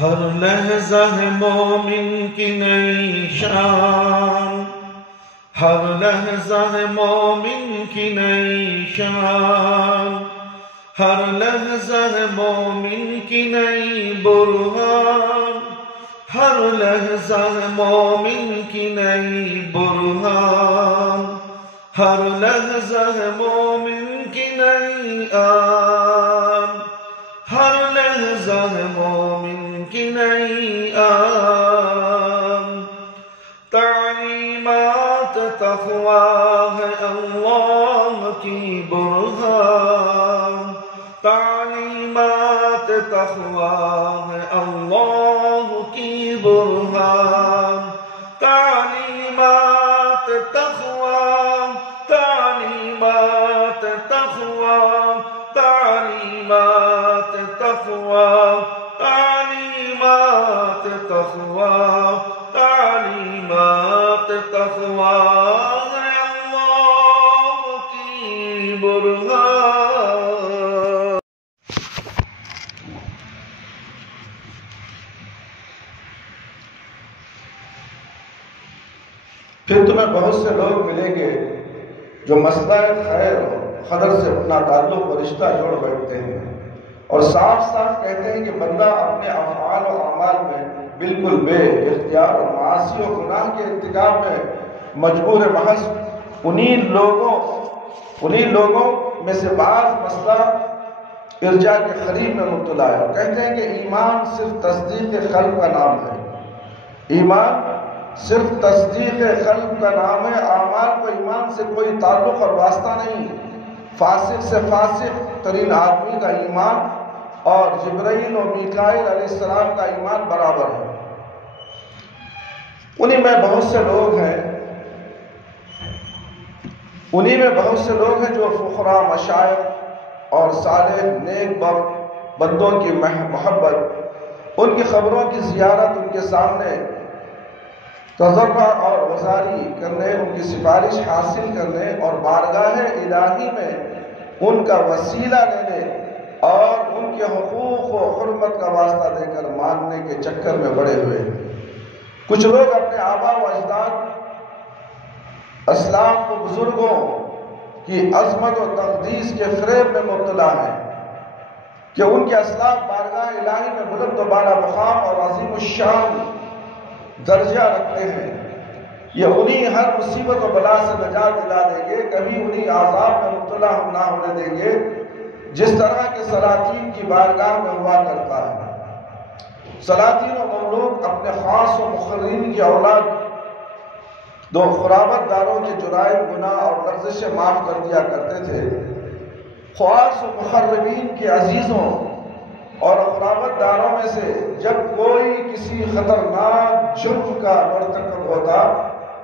ہر لحظہ ہے مومن کی نئی شان، ہر لحظہ ہے مومن کی نئی شان، ہر لحظہ ہے مومن کی نئی برہان، ہر لحظہ ہے مومن کی نئی برہان، ہر لحظہ ہے مومن کی نئی آن، ہر لحظہ ہے مومن کی نئی آن۔ تعلیمات تقویٰ ہے اللہ کی برہان، تعلیمات تقویٰ ہے اللہ کی برہان، تعلیمات تقویٰ، تعلیمات تقویٰ، تعلیمات تقویٰ، تعلیمات تقویٰ، تعلیمات تقویٰ ہے اللہ کی برہان۔ پھر تمہیں بہت سے لوگ ملیں گے جو مسئلہ خیر و قدر سے اپنا تعلق و رشتہ جوڑ بیٹھتے ہیں اور صاف صاف کہتے ہیں کہ بندہ اپنے افعال و اعمال میں بالکل بے اختیار اور معاصی و گناہ کے ارتکاب میں مجبور محض انہی لوگوں میں سے بعض مسئلہ ارجاء کے قریب میں مبتلا ہے، اور کہتے ہیں کہ ایمان صرف تصدیق قلب کا نام ہے، ایمان صرف تصدیق قلب کا نام ہے، اعمال کو ایمان سے کوئی تعلق اور واسطہ نہیں۔ فاسق سے فاسق ترین آدمی کا ایمان اور جبرائیل و میکائیل علیہ السلام کا ایمان برابر ہے۔ انہی میں بہت سے لوگ ہیں جو فقراء، مشائخ اور صالح نیک بندوں کی محبت، ان کی خبروں کی زیارت، ان کے سامنے تضرع اور گزاری کرنے، ان کی سفارش حاصل کرنے اور بارگاہ الہی میں ان کا وسیلہ لینے اور ان کے حقوق و حرمت کا واسطہ دے کر ماننے کے چکر میں پڑے ہوئے ہیں۔ کچھ لوگ اپنے آبا و اجداد، اسلاف و بزرگوں کی عظمت و تقدیس کے فریب میں مبتلا ہیں کہ ان کے اسلاف بارگاہ الہی میں بلند و بالا مقام اور عظیم الشان درجہ رکھتے ہیں، یہ انہی ہر مصیبت و بلا سے نجات دلا دیں گے، کبھی انہی عذاب میں مبتلا ہم نہ ہونے دیں گے جس طرح کے سلاطین کی بارگاہ میں ہوا کرتا ہے۔ سلاطین و مملوک اپنے خاص و مقررین کی اولاد دو خرابت داروں کے جرائم، گناہ اور لغزشیں معاف کر دیا کرتے تھے۔ خواص و مقربین کے عزیزوں اور خرابت داروں میں سے جب کوئی کسی خطرناک جرم کا مرتکب ہوتا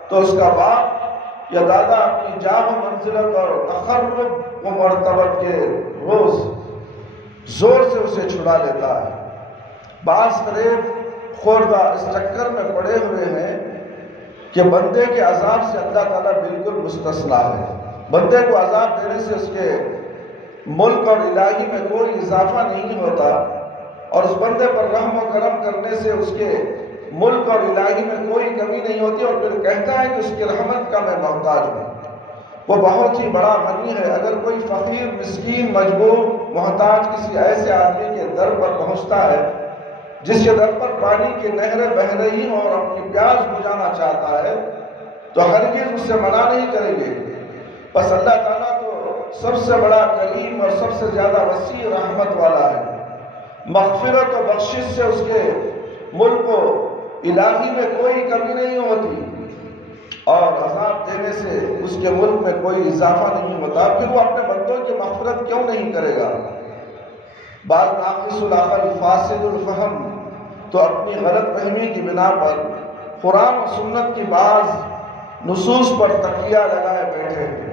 تو اس کا باپ یا دادا اپنی جاہ و منزلت اور تقرب و مرتبت کے روز زور سے اسے چھڑا لیتا ہے۔ بعض فریب خوردہ اس چکر میں پڑے ہوئے ہیں کہ بندے کے عذاب سے اللہ تعالیٰ بالکل مستثنا ہے، بندے کو عذاب دینے سے اس کے ملک اور الہی میں کوئی اضافہ نہیں ہوتا، اور اس بندے پر رحم و کرم کرنے سے اس کے ملک اور الہی میں کوئی کمی نہیں ہوتی، اور پھر کہتا ہے کہ اس کی رحمت کا میں محتاج ہوں۔ وہ بہت ہی بڑا غنی ہے۔ اگر کوئی فقیر، مسکین، مجبور، محتاج کسی ایسے آدمی کے در پر پہنچتا ہے جس کے در پر پانی کی نہریں بہہ رہی ہوں اور اپنی پیاس بجھانا چاہتا ہے تو ہرگز اس سے منع نہیں کریں گے۔ بس اللہ تعالیٰ تو سب سے بڑا کریم اور سب سے زیادہ وسیع رحمت والا ہے، مغفرت و بخشش سے اس کے ملک و الہی میں کوئی کمی نہیں ہوتی اور عذاب دینے سے اس کے ملک میں کوئی اضافہ نہیں ہوتا، پھر وہ اپنے بندوں کی مغفرت کیوں نہیں کرے گا؟ بعض ناقص العقل، فاسد الفہم تو اپنی غلط فہمی کی بنا پر قرآن و سنت کی بعض نصوص پر تکیہ لگائے بیٹھے ہیں۔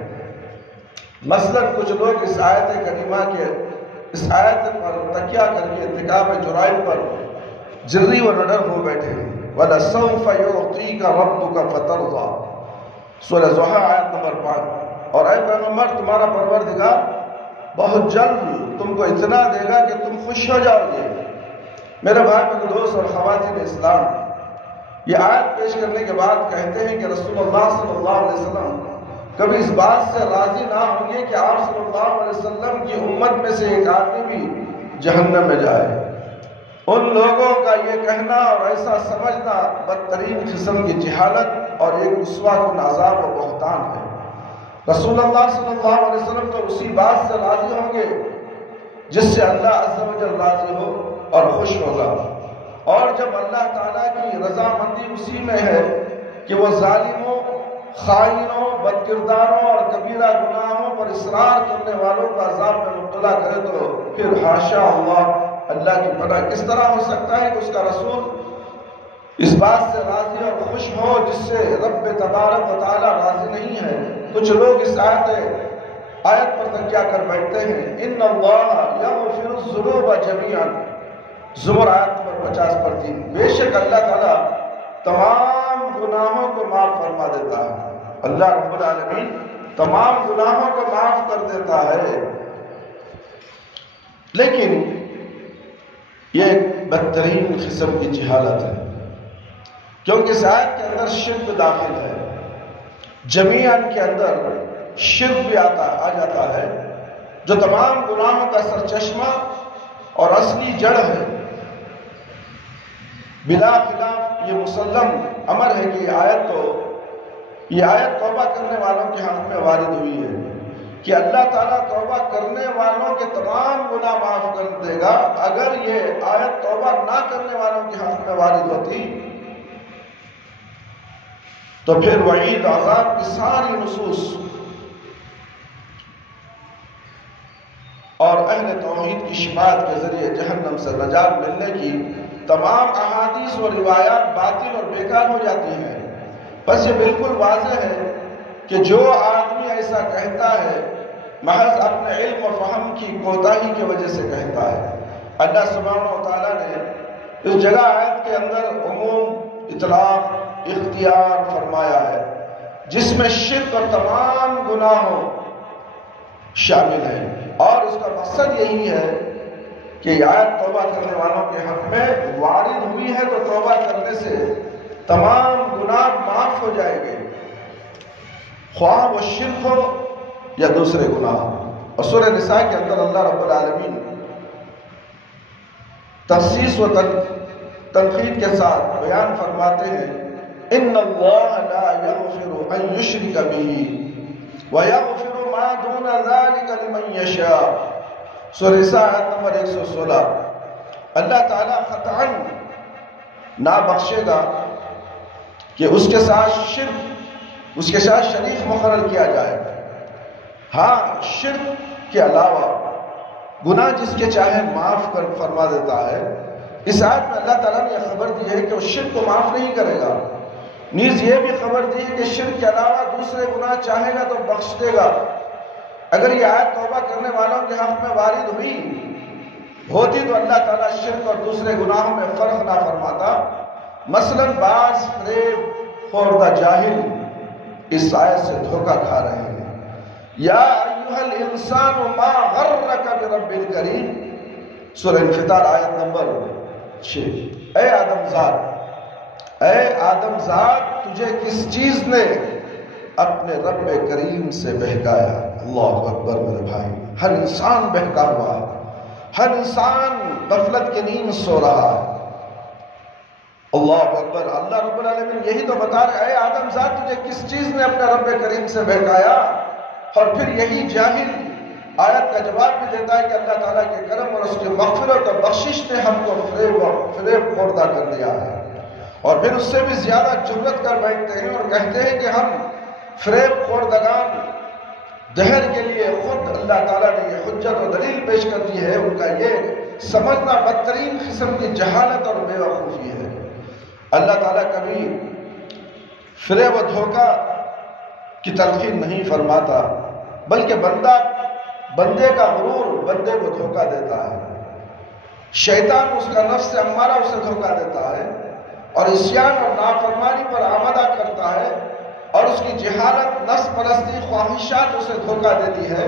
مثلاً کچھ لوگ اس آیت کریمہ کے اس آیت پر تکیہ کر کے ارتکاب جرائم پر جری و نڈر ہو بیٹھے ہیں۔ وَلَسَوْفَ يُعْطِيكَ رَبُّكَ فَتَرْضَىٰ، سورہ زحا آیت نمبر 5۔ اور اے پیغمبر، تمہارا پروردگار بہت جلد تم کو اتنا دے گا کہ تم خوش ہو جاؤ گے۔ میرے بھائی میرے دوست اور خواتین اسلام، یہ آیت پیش کرنے کے بعد کہتے ہیں کہ رسول اللہ صلی اللہ علیہ وسلم کبھی اس بات سے راضی نہ ہوں گے کہ آپ صلی اللہ علیہ وسلم کی امت میں سے ایک آدمی بھی جہنم میں جائے۔ ان لوگوں کا یہ کہنا اور ایسا سمجھنا بدترین قسم کی جہالت اور ایک رسوا کن عذاب و بہتان ہے۔ رسول اللہ صلی اللہ علیہ وسلم تو اسی بات سے راضی ہوں گے جس سے اللہ عز و جل راضی ہو اور خوش ہوگا، اور جب اللہ تعالیٰ کی رضامندی اسی میں ہے کہ وہ ظالموں، خائنوں، بد کرداروں اور کبیرہ گناہوں پر اصرار کرنے والوں کو عذاب میں مبتلا کرے، تو پھر حاشا اللہ کی پناہ کس طرح ہو سکتا ہے کہ اس کا رسول اس بات سے راضی اور خوش ہو جس سے رب تبارک و تعالیٰ راضی نہیں ہے۔ کچھ لوگ اس آیت پر تکیہ کر بیٹھتے ہیں، ان اللہ یغفر الذنوب جمیعا، زمر آیت نمبر 50 پر 3، بے شک اللہ تعالیٰ تمام گناہوں کو معاف فرما دیتا ہے۔ اللہ رب العالمین تمام گناہوں کو معاف کر دیتا ہے، لیکن یہ ایک بدترین قسم کی جہالت ہے، کیونکہ اس آیت کے اندر شرک داخل ہے۔ جمیعاً کے اندر شرک بھی آ جاتا ہے، جو تمام گناہوں کا سرچشمہ اور اصلی جڑ ہے۔ بلا خلاف یہ مسلم امر ہے کہ یہ آیت توبہ کرنے والوں کے حق میں وارد ہوئی ہے کہ اللہ تعالیٰ توبہ کرنے والوں کے تمام گناہ معاف کر دے گا۔ اگر یہ آیت توبہ نہ کرنے والوں کے حق میں وارد ہوتی تو پھر وعید عذاب کی ساری نصوص اور اہل توحید کی شفاعت کے ذریعے جہنم سے نجات ملنے کی تمام احادیث و روایات باطل اور بیکار ہو جاتی ہیں۔ بس یہ بالکل واضح ہے کہ جو آدمی ایسا کہتا ہے محض اپنے علم و فہم کی کوتاہی کی وجہ سے کہتا ہے۔ اللہ سبحانہ و تعالیٰ نے اس جگہ آیت کے اندر عموم، اطلاق، اختیار فرمایا ہے جس میں شرک اور تمام گناہوں شامل ہیں، اور اس کا مقصد یہی ہے کہ یہ آیت توبہ کرنے والوں کے حق میں وارد ہوئی ہے تو توبہ کرنے سے تمام گناہ معاف ہو جائیں گے، خواہ وہ شرک ہو یا دوسرے گناہ۔ اور سورہ نساء کے اندر اللہ رب العالمین تخصیص و تنقید کے ساتھ بیان فرماتے ہیں، ان اللہ لا یغفر ان یشرک بہ ویغفر ما دون ذلک لمن یشاء۔ سورہ نساء آیت نمبر 116۔ اللہ تعالیٰ قطعاً نہ بخشے گا کہ اس کے ساتھ شریک مقرر کیا جائے۔ ہاں، شرک کے علاوہ گناہ جس کے چاہے معاف کر فرما دیتا ہے۔ اس آیت میں اللہ تعالیٰ نے یہ خبر دی ہے کہ وہ شرک کو معاف نہیں کرے گا، نیز یہ بھی خبر دی ہے کہ شرک کے علاوہ دوسرے گناہ چاہے گا تو بخش دے گا۔ اگر یہ آیت توبہ کرنے والوں کے حق میں وارد ہوتی تو اللہ تعالیٰ شرک اور دوسرے گناہوں میں فرق نہ فرماتا۔ مثلا بعض فریب خوردہ جاہل اس آیت سے دھوکہ کھا رہے ہیں۔ یا ایھا الانسان ما غرک برب الکریم، سورہ انفطار آیت نمبر 6۔ اے آدم ذات تجھے کس چیز نے اپنے رب کریم سے بہکایا؟ اللہ اکبر میرے بھائی، ہر انسان بہکا ہوا ہے، ہر انسان غفلت کی نیند سو رہا ہے۔ اللہ اکبر، اللہ رب العالمین یہی تو بتا رہے، اے آدم ذات تجھے کس چیز نے اپنے رب کریم سے بہکایا؟ اور پھر یہی جاہل آیت کا جواب بھی دیتا ہے کہ اللہ تعالیٰ کے کرم اور اس کی مغفرت اور بخشش نے ہم کو فریب خوردہ کر دیا ہے۔ اور پھر اس سے بھی زیادہ جرأت کر بیٹھتے ہیں اور کہتے ہیں کہ ہم فریب خوردگان دہر کے لیے خود اللہ تعالیٰ نے یہ حجت و دلیل پیش کر دی ہے۔ ان کا یہ سمجھنا بدترین قسم کی جہالت اور بے وقوفی ہے۔ اللہ تعالیٰ کبھی فریب و دھوکہ کی تلقین نہیں فرماتا، بلکہ بندے کا غرور بندے کو دھوکہ دیتا ہے۔ شیطان اس کا نفس امارہ اسے دھوکہ دیتا ہے اور عصیان اور نافرمانی پر آمادہ کرتا ہے، اور اس کی جہالت، نفس پرستی، خواہشات اسے دھوکہ دیتی ہے۔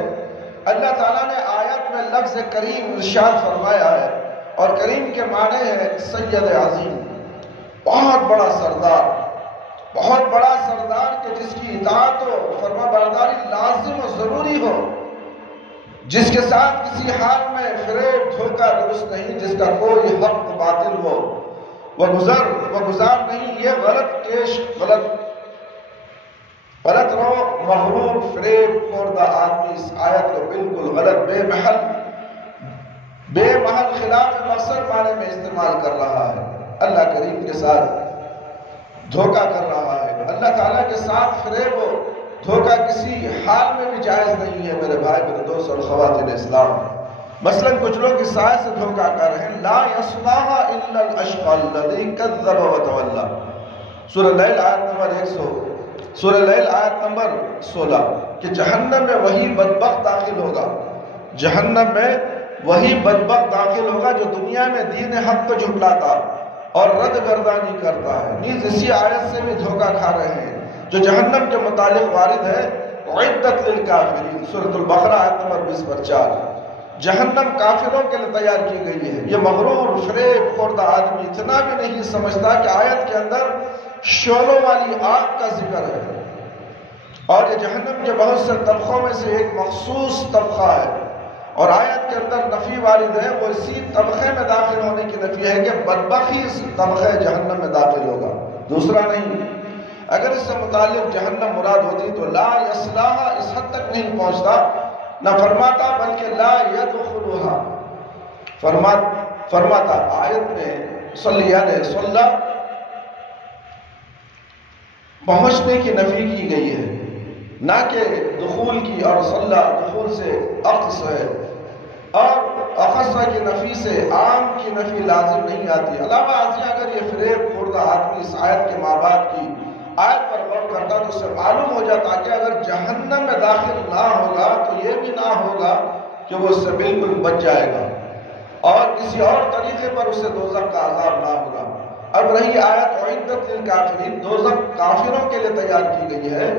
اللہ تعالیٰ نے آیت میں لفظ کریم ارشاد فرمایا ہے، اور کریم کے معنی ہے سید عظیم، بہت بڑا سردار، بہت بڑا سردار کہ جس کی اطاعت و فرما برداری لازم و ضروری ہو، جس کے ساتھ کسی حال میں فریب دھوکہ درست نہیں، جس کا کوئی حق باطل ہو وہ گزار نہیں، یہ غلط کیش، غلط رو، مغرور، فریب خوردہ آدمی اس آیت کو بالکل غلط، بے محل خلاف مقصد معنی میں استعمال کر رہا ہے، اللہ کریم کے ساتھ دھوکہ کر رہا ہے۔ اللہ تعالیٰ کے ساتھ فریب و دھوکہ کسی حال میں بھی جائز نہیں ہے میرے بھائی، میرے دوست اور خواتین اسلام۔ مثلا کچھ لوگ اس آیت سے دھوکہ کر رہے ہیں، لا یصلاھا الا الاشقى الذی کذب وتولی، سورہ لیل آیت نمبر 16 کہ جہنم میں وہی بدبخت داخل ہوگا، جہنم میں وہی بدبخت داخل ہوگا جو دنیا میں دین حق کو جھٹلاتا اور رد گردانی کرتا ہے۔ نیز اسی آیت سے بھی دھوکہ کھا رہے ہیں جو جہنم کے متعلق وارد ہے، اعدت للکافرین، سورۃ البقرہ آیت نمبر 20 پر 4، جہنم کافروں کے لیے تیار کی گئی ہے۔ یہ مغرور فریب خوردہ آدمی اتنا بھی نہیں سمجھتا کہ آیت کے اندر شعلوں والی آگ کا ذکر ہے، اور یہ جہنم کے بہت سے طبقوں میں سے ایک مخصوص طبقہ ہے، اور آیت کے اندر نفی وارد ہے، وہ اسی طبقے میں داخل ہونے کی نفی ہے کہ بدبخت اس طبقے جہنم میں داخل ہوگا، دوسرا نہیں۔ اگر اس سے متعلق جہنم مراد ہوتی تو لا یصلاھا اس حد تک نہیں پہنچتا، نہ فرماتا بلکہ لا یدخلھا فرماتا۔ آیت میں صلی پہنچنے کی نفی کی گئی ہے، نہ کہ دخول کی، اور صلی دخول سے اخص ہے، اور اخص کی نفی سے عام کی نفی لازم نہیں آتی۔ علاوہ ازیں اگر یہ فریب خوردہ آدمی اس آیت کے ماں باپ کی آیت پر غور کرتا تو اسے معلوم ہو جاتا کہ اگر جہنم میں داخل نہ ہوگا تو یہ بھی نہ ہوگا کہ وہ اس سے بالکل بچ جائے گا، اور کسی اور طریقے پر اسے دوزخ کا عذاب نہ ہوگا۔ اب رہی آیت اعدت للکافرین، دوزخ کافروں کے لیے تیار کی گئی ہے،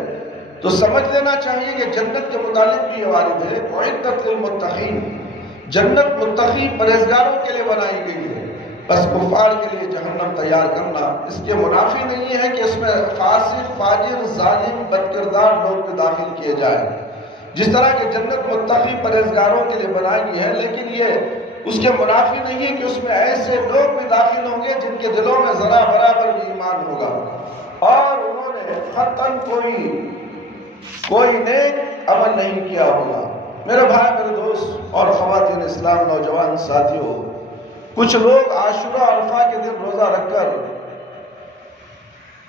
تو سمجھ لینا چاہیے کہ جنت کے متعلق بھی یہ وارد ہے، اعدت للمتقین، جنت متقی پرہیزگاروں کے لیے بنائی گئی ہے، بس کفار کے لیے جہنم تیار کرنا اس کے منافی نہیں ہے کہ اس میں فاسق، فاجر، ظالم، بدکردار لوگ بھی داخل کیے جائیں، جس طرح کہ جنت متقی پرہیزگاروں کے لیے بنائی گئی ہے، لیکن یہ اس کے منافی نہیں ہے کہ اس میں ایسے لوگ بھی داخل ہوں گے جن کے دلوں میں ذرا برابر بھی ایمان ہوگا، اور انہوں نے خطاً کوئی نیک عمل نہیں کیا ہوگا۔ میرے بھائی، میرے دوست اور خواتین اسلام، نوجوان ساتھیوں، کچھ لوگ عاشورہ عرفہ کے دن روزہ رکھ کر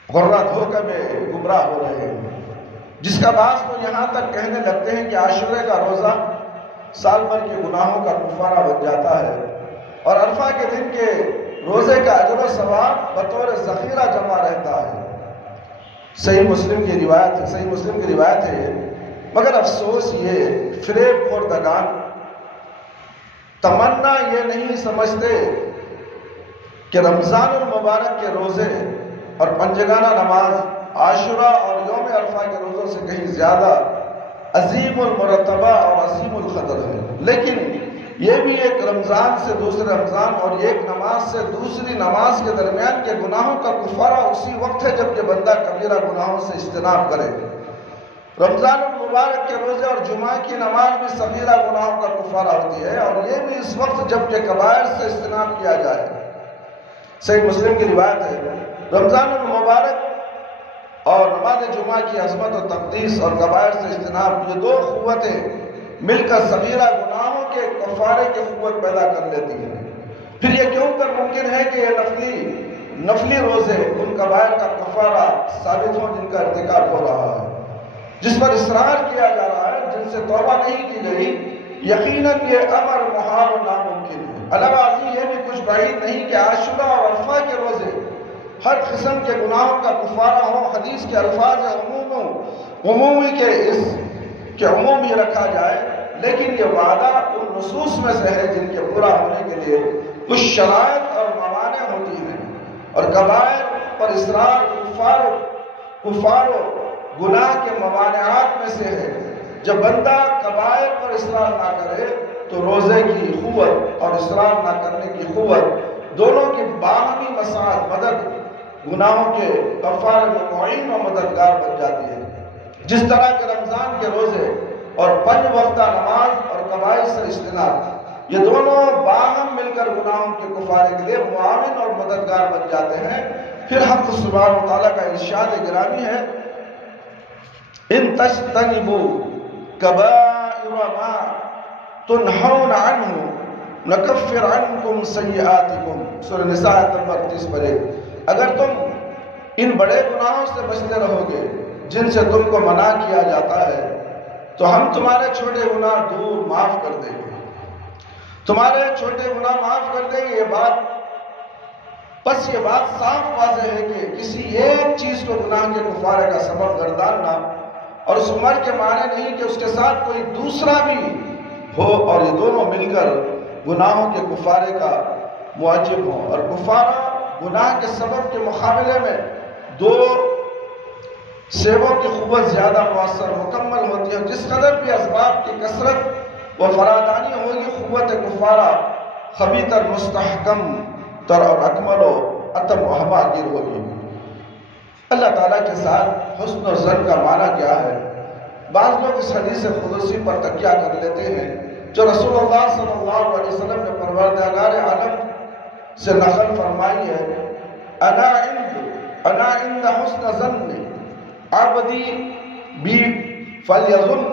غرہ دھوکہ میں گمراہ ہو رہے ہیں، جس کا باعث تو یہاں تک کہنے لگتے ہیں کہ عاشورے کا روزہ سال بھر کے گناہوں کا کفارہ بن جاتا ہے، اور عرفہ کے دن کے روزے کا اجر و ثواب بطور ذخیرہ جمع رہتا ہے۔ صحیح مسلم کی روایت ہے، مگر افسوس یہ فریب خوردگان تمنا یہ نہیں سمجھتے کہ رمضان المبارک کے روزے اور پنجگانہ نماز عاشورہ اور یوم عرفہ کے روزوں سے کہیں زیادہ عظیم المرتبہ اور عظیم القدر ہے، لیکن یہ بھی ایک رمضان سے دوسرے رمضان اور ایک نماز سے دوسری نماز کے درمیان کے گناہوں کا کفارہ اسی وقت ہے جب کہ بندہ کبیرہ گناہوں سے اجتناب کرے۔ رمضان المبارک کے روزے اور جمعہ کی نماز بھی صغیرہ گناہوں کا کفارہ ہوتی ہے، اور یہ بھی اس وقت جب کہ کبائر سے اجتناب کیا جائے۔ صحیح مسلم کی روایت ہے، رمضان المبارک اور نماز جمعہ کی عظمت و تقدیس اور کبائر سے اجتناب، یہ دو قوتیں مل کر صغیرہ گناہوں کے کفارے کی قوت پیدا کر لیتی ہے۔ پھر یہ کیوں کر ممکن ہے کہ یہ نفلی روزے ان کبائر کا کفارہ ثابت ہوں جن کا ارتکاب ہو رہا ہے، جس پر اصرار کیا جا رہا ہے، جن سے توبہ نہیں کی گئی، یقیناً یہ امر محال و ناممکن ہے۔ علاوہ ازیں یہ بھی کچھ بعید نہیں کہ عاشورہ اور عرفہ کے روزے ہر قسم کے گناہوں کا کفارہ ہو۔ حدیث کے الفاظ عمومی کے عموم ہی رکھا جائے، لیکن یہ وعدہ ان نصوص میں سے ہے جن کے پورا ہونے کے لیے کچھ شرائط اور موانع ہوتی ہیں، اور کبائر پر اصرار کفار و گناہ کے موانعات میں سے ہے۔ جب بندہ کبائر پر اصرار نہ کرے تو روزے کی قوت اور اصرار نہ کرنے کی قوت دونوں کی باہمی مساعد مدد گناہوں کے کفارے میں معین و مددگار بن جاتی ہے۔ جس طرح کہ رمضان کے روزے اور 5 وقتہ نماز اور قبائل سے اجتناب یہ دونوں باہم مل کر گناہوں کے کفارے کے لیے معاون اور مددگار بن جاتے ہیں۔ پھر حق سبحانہ و تعالیٰ کا ارشاد گرامی ہے ان تجتنبوا کبائر ما تنہون عنہ نکفر عنکم سیئاتکم، سورہ نساء نمبر 30 پر 1۔ اگر تم ان بڑے گناہوں سے بچتے رہو گے جن سے تم کو منع کیا جاتا ہے تو ہم تمہارے چھوٹے گناہ دور معاف کر دیں گے، تمہارے چھوٹے گناہ معاف کر دیں گے۔ یہ بات صاف واضح ہے کہ کسی ایک چیز کو گناہ کے کفارے کا سبب گرداننا اور اس عمر کے معنی نہیں کہ اس کے ساتھ کوئی دوسرا بھی ہو اور یہ دونوں مل کر گناہوں کے کفارے کا موجب ہوں۔ اور کفارہ گناہ کے سبب کے مقابلے میں 2 سیبوں کی قوت زیادہ مؤثر مکمل ہوتی ہے۔ جس قدر بھی اسباب کی کثرت و فرادانی ہوگی قوت کفارہ خبی تر مستحکم تر اور اکمل و اتم و ہما گیر ہوگی۔ اللہ تعالیٰ کے ساتھ حسن و ظن کا معنی کیا ہے؟ بعض لوگ اس حدیث قدسی پر تکیہ کر لیتے ہیں جو رسول اللہ صلی اللہ علیہ وسلم نے پروردگار عالم سے نقل فرمائی ہے، انا عند حسن ظن عبدی بی فلیظن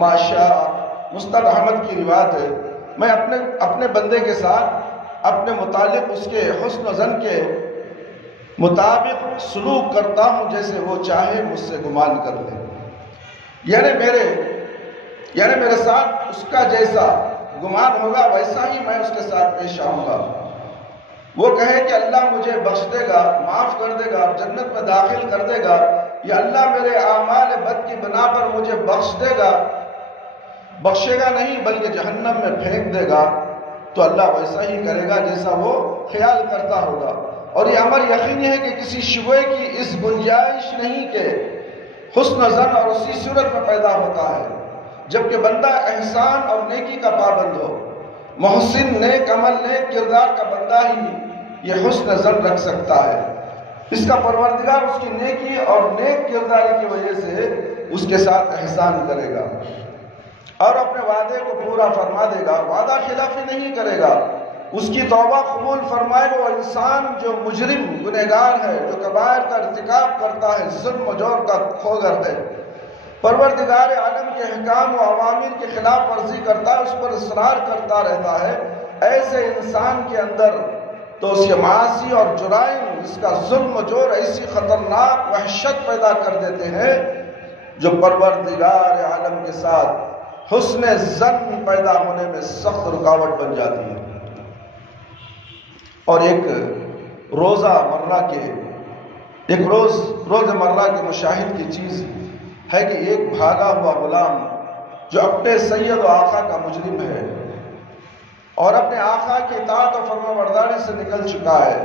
ما شاء۔ مستد احمد کی روایت ہے، میں اپنے بندے کے ساتھ اپنے متعلق اس کے حسن و ظن کے مطابق سلوک کرتا ہوں جیسے وہ چاہے مجھ سے گمان کر لے۔ یعنی میرے ساتھ اس کا جیسا گمان ہوگا ویسا ہی میں اس کے ساتھ پیش آؤں گا۔ وہ کہے کہ اللہ مجھے بخش دے گا، معاف کر دے گا، جنت میں داخل کر دے گا، یا اللہ میرے اعمال بد کی بنا پر مجھے بخش دے گا، بخشے گا نہیں بلکہ جہنم میں پھینک دے گا، تو اللہ ویسا ہی کرے گا جیسا وہ خیال کرتا ہوگا۔ اور یہ امر یقینی ہے کہ کسی شبہے کی اس گنجائش نہیں کہ حسن ظن اور اسی صورت میں پیدا ہوتا ہے جبکہ بندہ احسان اور نیکی کا پابند ہو۔ محسن نیک عمل نیک کردار کا بندہ ہی یہ حسن ظن رکھ سکتا ہے، اس کا پروردگار اس کی نیکی اور نیک کرداری کی وجہ سے اس کے ساتھ احسان کرے گا اور اپنے وعدے کو پورا فرما دے گا، وعدہ خلافی نہیں کرے گا، اس کی توبہ قبول فرمائے گا۔ وہ انسان جو مجرم گنہگار ہے، جو کبائر کا ارتکاب کرتا ہے، ظلم و جور کا کھوگر ہے، پروردگار عالم کے احکام و اوامر کے خلاف ورزی کرتا ہے، اس پر اصرار کرتا رہتا ہے، ایسے انسان کے اندر تو اس کے معاصی اور جرائم، اس کا ظلم و جور ایسی خطرناک وحشت پیدا کر دیتے ہیں جو پروردگار عالم کے ساتھ حسن ظن پیدا ہونے میں سخت رکاوٹ بن جاتی ہے۔ اور ایک روز مرہ کے مشاہد کی چیز ہے کہ ایک بھاگا ہوا غلام جو اپنے سید و آقا کا مجرم ہے اور اپنے آقا کی اطاعت و فرمانبرداری سے نکل چکا ہے،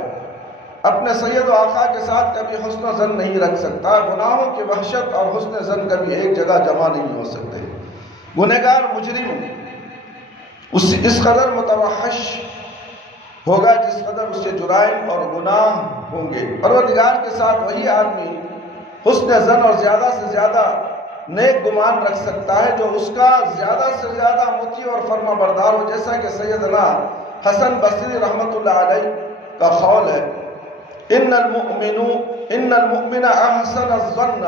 اپنے سید و آقا کے ساتھ کبھی حسن و ظن نہیں رکھ سکتا۔ گناہوں کی وحشت اور حسن ظن کبھی ایک جگہ جمع نہیں ہو سکتے۔ گنہگار مجرم اس قدر متوحش ہوگا جس قدر اس کے جرائم اور گناہ ہوں گے۔ پروردگار کے ساتھ وہی آدمی حسن ظن اور زیادہ سے زیادہ نیک گمان رکھ سکتا ہے جو اس کا زیادہ سے زیادہ مطیع اور فرما بردار ہو، جیسا کہ سیدنا حسن بصری رحمت اللہ علیہ کا قول ہے، ان المؤمن احسن الظن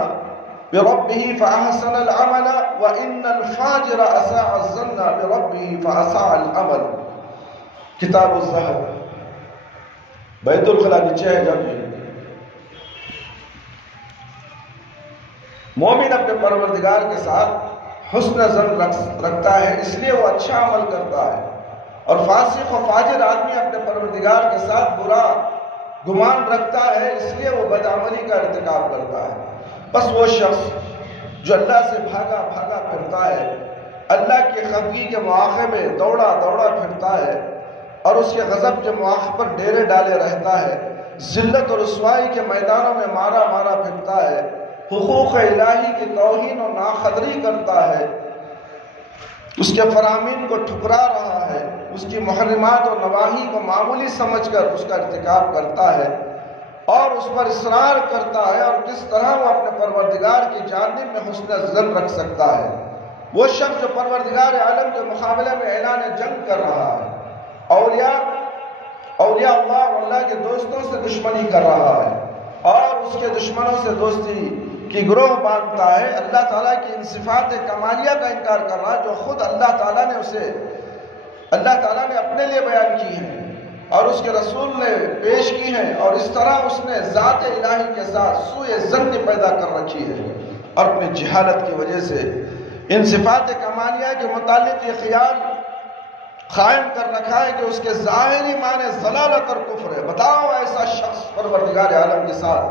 بربه فاحسن العمل وان الفاجر اساء الظن بربه فاساء العمل۔ کتاب الزہد بیت الخلا نیچے ہے۔ جب مومن اپنے پروردگار کے ساتھ حسن ظن رکھتا ہے اس لیے وہ اچھا عمل کرتا ہے، اور فاسق و فاجر آدمی اپنے پروردگار کے ساتھ برا گمان رکھتا ہے اس لیے وہ بدعملی کا ارتکاب کرتا ہے۔ بس وہ شخص جو اللہ سے بھاگا پھرتا ہے، اللہ کی خفگی کے مواقع میں دوڑا پھرتا ہے اور اس کے غضب کے مواقع پر ڈیرے ڈالے رہتا ہے، ذلت اور رسوائی کے میدانوں میں مارا پھرتا ہے، حقوق الہی کی توہین اور ناقدری کرتا ہے، اس کے فرامین کو ٹھکرا رہا ہے، اس کی محرمات اور نواہی کو معمولی سمجھ کر اس کا ارتکاب کرتا ہے اور اس پر اصرار کرتا ہے، اور کس طرح وہ اپنے پروردگار کی جانب میں حسن ظن رکھ سکتا ہے۔ وہ شخص جو پروردگار عالم کے مقابلے میں اعلان جنگ کر رہا ہے، اولیاء اللہ اور اللہ کے دوستوں سے دشمنی کر رہا ہے اور اس کے دشمنوں سے دوستی کی گروہ باندھتا ہے، اللہ تعالیٰ کی ان صفات کمالیہ کا انکار کر رہا ہے جو خود اللہ تعالیٰ نے اپنے لیے بیان کی ہیں اور اس کے رسول نے پیش کی ہیں، اور اس طرح اس نے ذات الہی کے ساتھ سوء ظن پیدا کر رکھی ہے اور اپنی جہالت کی وجہ سے ان صفات کمالیہ کے متعلق یہ خیال قائم کر رکھا ہے کہ اس کے ظاہری معنی ضلالت اور کفر ہے۔ بتاؤ ایسا شخص پروردگار عالم کے ساتھ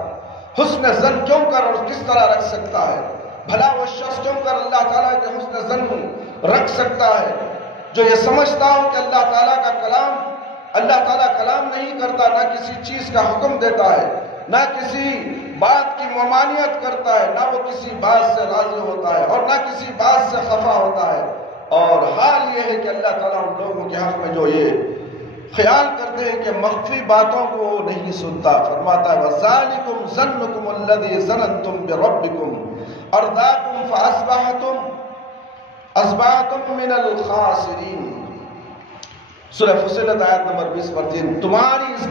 حسن ظن کیوں کر اور کس طرح رکھ سکتا ہے؟ بھلا وہ شخص کیوں کر اللہ تعالیٰ کے حسن ظن رکھ سکتا ہے جو یہ سمجھتا ہو کہ اللہ تعالیٰ کلام نہیں کرتا، نہ کسی چیز کا حکم دیتا ہے، نہ کسی بات کی ممانعت کرتا ہے، نہ وہ کسی بات سے راضی ہوتا ہے اور نہ کسی بات سے خفا ہوتا ہے، اور حال یہ ہے کہ اللہ تعالیٰ ان لوگوں کے حق میں جو یہ خیال کرتے ہیں کہ مخفی باتوں کو وہ نہیں سنتا، فرماتا ہے وَذَلِكُمْ ظَنُّكُمُ الَّذِي ظَنَنْتُمْ بِرَبِّكُمْ أَرْدَاكُمْ فَأَصْبَحْتُمْ مِنَ الْخَاسِرِينَ۔ سورہ فصلت آیت نمبر 20 پر 3۔ تمہاری اس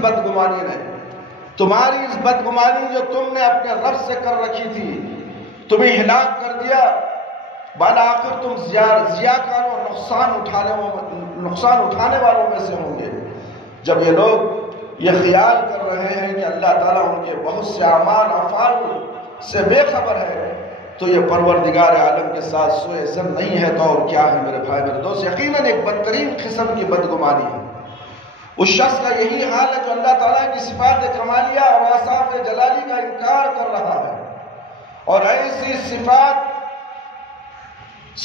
بدگمانی جو تم نے اپنے رب سے کر رکھی تھی تمہیں ہلاک کر دیا، بالآخر تم ضیاءکار اور نقصان اٹھانے والوں میں سے ہوں گے۔ جب یہ لوگ یہ خیال کر رہے ہیں کہ اللہ تعالیٰ ان کے بہت سے اعمال افعال سے بے خبر ہے تو یہ پروردگار عالم کے ساتھ سوء ظن نہیں ہے تو اور کیا ہے میرے بھائی میرے دوست؟ یقیناً ایک بدترین قسم کی بدگمانی ہے۔ اس شخص کا یہی حال ہے جو اللہ تعالیٰ کی صفات کمالیہ اور اوصاف جلالی کا انکار کر رہا ہے اور ایسی صفات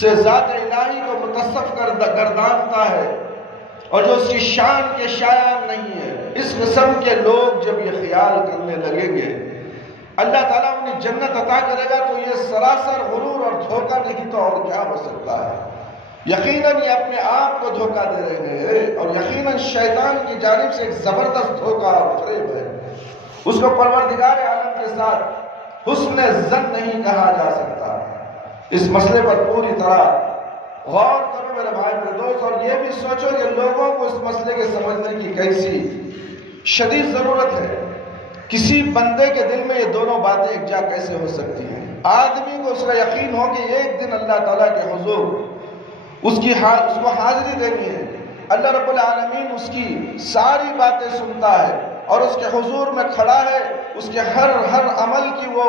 سے ذات الہی کو متصف گردانتا ہے اور جو اس کی شان کے شایان نہیں ہے۔ اس قسم کے لوگ جب یہ خیال کرنے لگیں گے اللہ تعالیٰ انہیں جنت عطا کرے گا تو یہ سراسر غرور اور دھوکہ نہیں تو اور کیا ہو سکتا ہے؟ یقیناً یہ اپنے آپ کو دھوکہ دے رہے ہیں اور یقیناً شیطان کی جانب سے ایک زبردست دھوکہ اور فریب ہے۔ اس کو پروردگار عالم کے ساتھ حسن ظن نہیں کہا جا سکتا۔ اس مسئلے پر پوری طرح غور کرو میرے بھائی میرے دوست، اور یہ بھی سوچو کہ لوگوں کو اس مسئلے کے سمجھنے کی کیسی شدید ضرورت ہے۔ کسی بندے کے دل میں یہ دونوں باتیں یکجا کیسے ہو سکتی ہیں؟ آدمی کو اس کا یقین ہو کہ ایک دن اللہ تعالیٰ کے حضور اس کو حاضری دینی ہے، اللہ رب العالمین اس کی ساری باتیں سنتا ہے اور اس کے حضور میں کھڑا ہے، اس کے ہر عمل کی وہ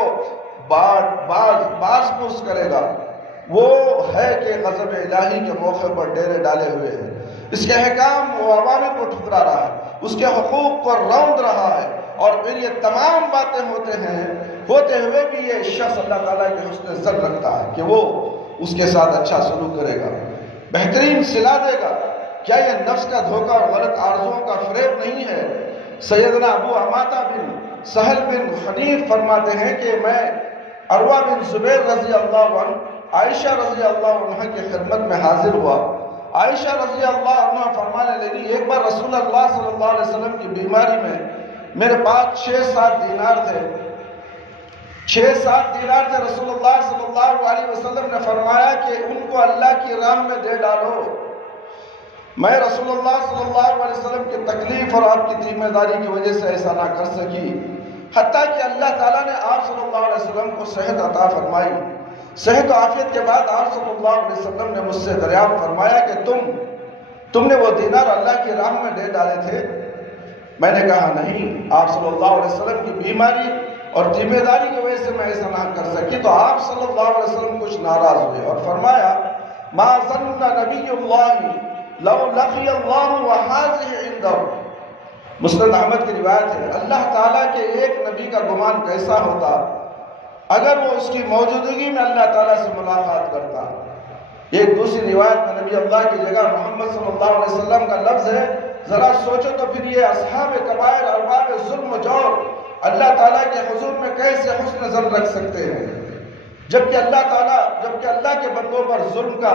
باز پوس کرے گا۔ وہ ہے کہ غضب الہی کے موقع پر ڈیرے ڈالے ہوئے ہیں، اس کے احکام و عوامر کو ٹھکرا رہا ہے، اس کے حقوق کو روند رہا ہے، اور پھر یہ تمام باتیں ہوتے ہوئے بھی یہ شخص اللہ تعالیٰ کے حسن ظن رکھتا ہے کہ وہ اس کے ساتھ اچھا سلوک کرے گا، بہترین صلہ دے گا۔ کیا یہ نفس کا دھوکہ اور غلط آرزوؤں کا فریب نہیں ہے؟ سیدنا ابو عماتہ بن سہل بن حنیف فرماتے ہیں کہ میں عروہ بن زبیر رضی اللہ عنہ عائشہ رضی اللہ عنہ کی خدمت میں حاضر ہوا۔ عائشہ رضی اللہ عنہ فرمانے لگی ایک بار رسول اللہ صلی اللہ علیہ وسلم کی بیماری میں میرے پاس 6-7 دینار تھے۔ 6-7 دینار تھے۔ رسول اللہ صلی اللہ علیہ وسلم نے فرمایا کہ ان کو اللہ کی راہ میں دے ڈالو۔ میں رسول اللہ صلی اللہ علیہ وسلم کی تکلیف اور آپ کی ذمہ داری کی وجہ سے ایسا نہ کر سکی، حتیٰ کہ اللہ تعالیٰ نے آپ صلی اللہ علیہ وسلم کو صحت عطا فرمائی۔ صحت و عافیت کے بعد آپ صلی اللہ علیہ وسلم نے مجھ سے دریافت فرمایا کہ تم نے وہ دینار اللہ کی راہ میں دے ڈالے تھے؟ میں نے کہا نہیں، آپ صلی اللہ علیہ وسلم کی بیماری اور ذمہ داری کی وجہ سے میں ایسا نہ کر سکی۔ تو آپ صلی اللہ علیہ وسلم کچھ ناراض ہوئے اور فرمایا ما ظن نبی اللہ لو لقی اللہ وحاذہ عنده۔ مسند احمد کی روایت ہے، اللہ تعالیٰ کے ایک نبی کا گمان کیسا ہوتا اگر وہ اس کی موجودگی میں اللہ تعالیٰ سے ملاقات کرتا۔ ایک دوسری روایت میں نبی اللہ کی جگہ محمد صلی اللہ علیہ وسلم کا لفظ ہے۔ ذرا سوچو تو پھر یہ اصحاب کبائر ارباب ظلم و جور اللہ تعالیٰ کے حضور میں کیسے حسن ظن رکھ سکتے ہیں، جبکہ اللہ کے بندوں پر ظلم کا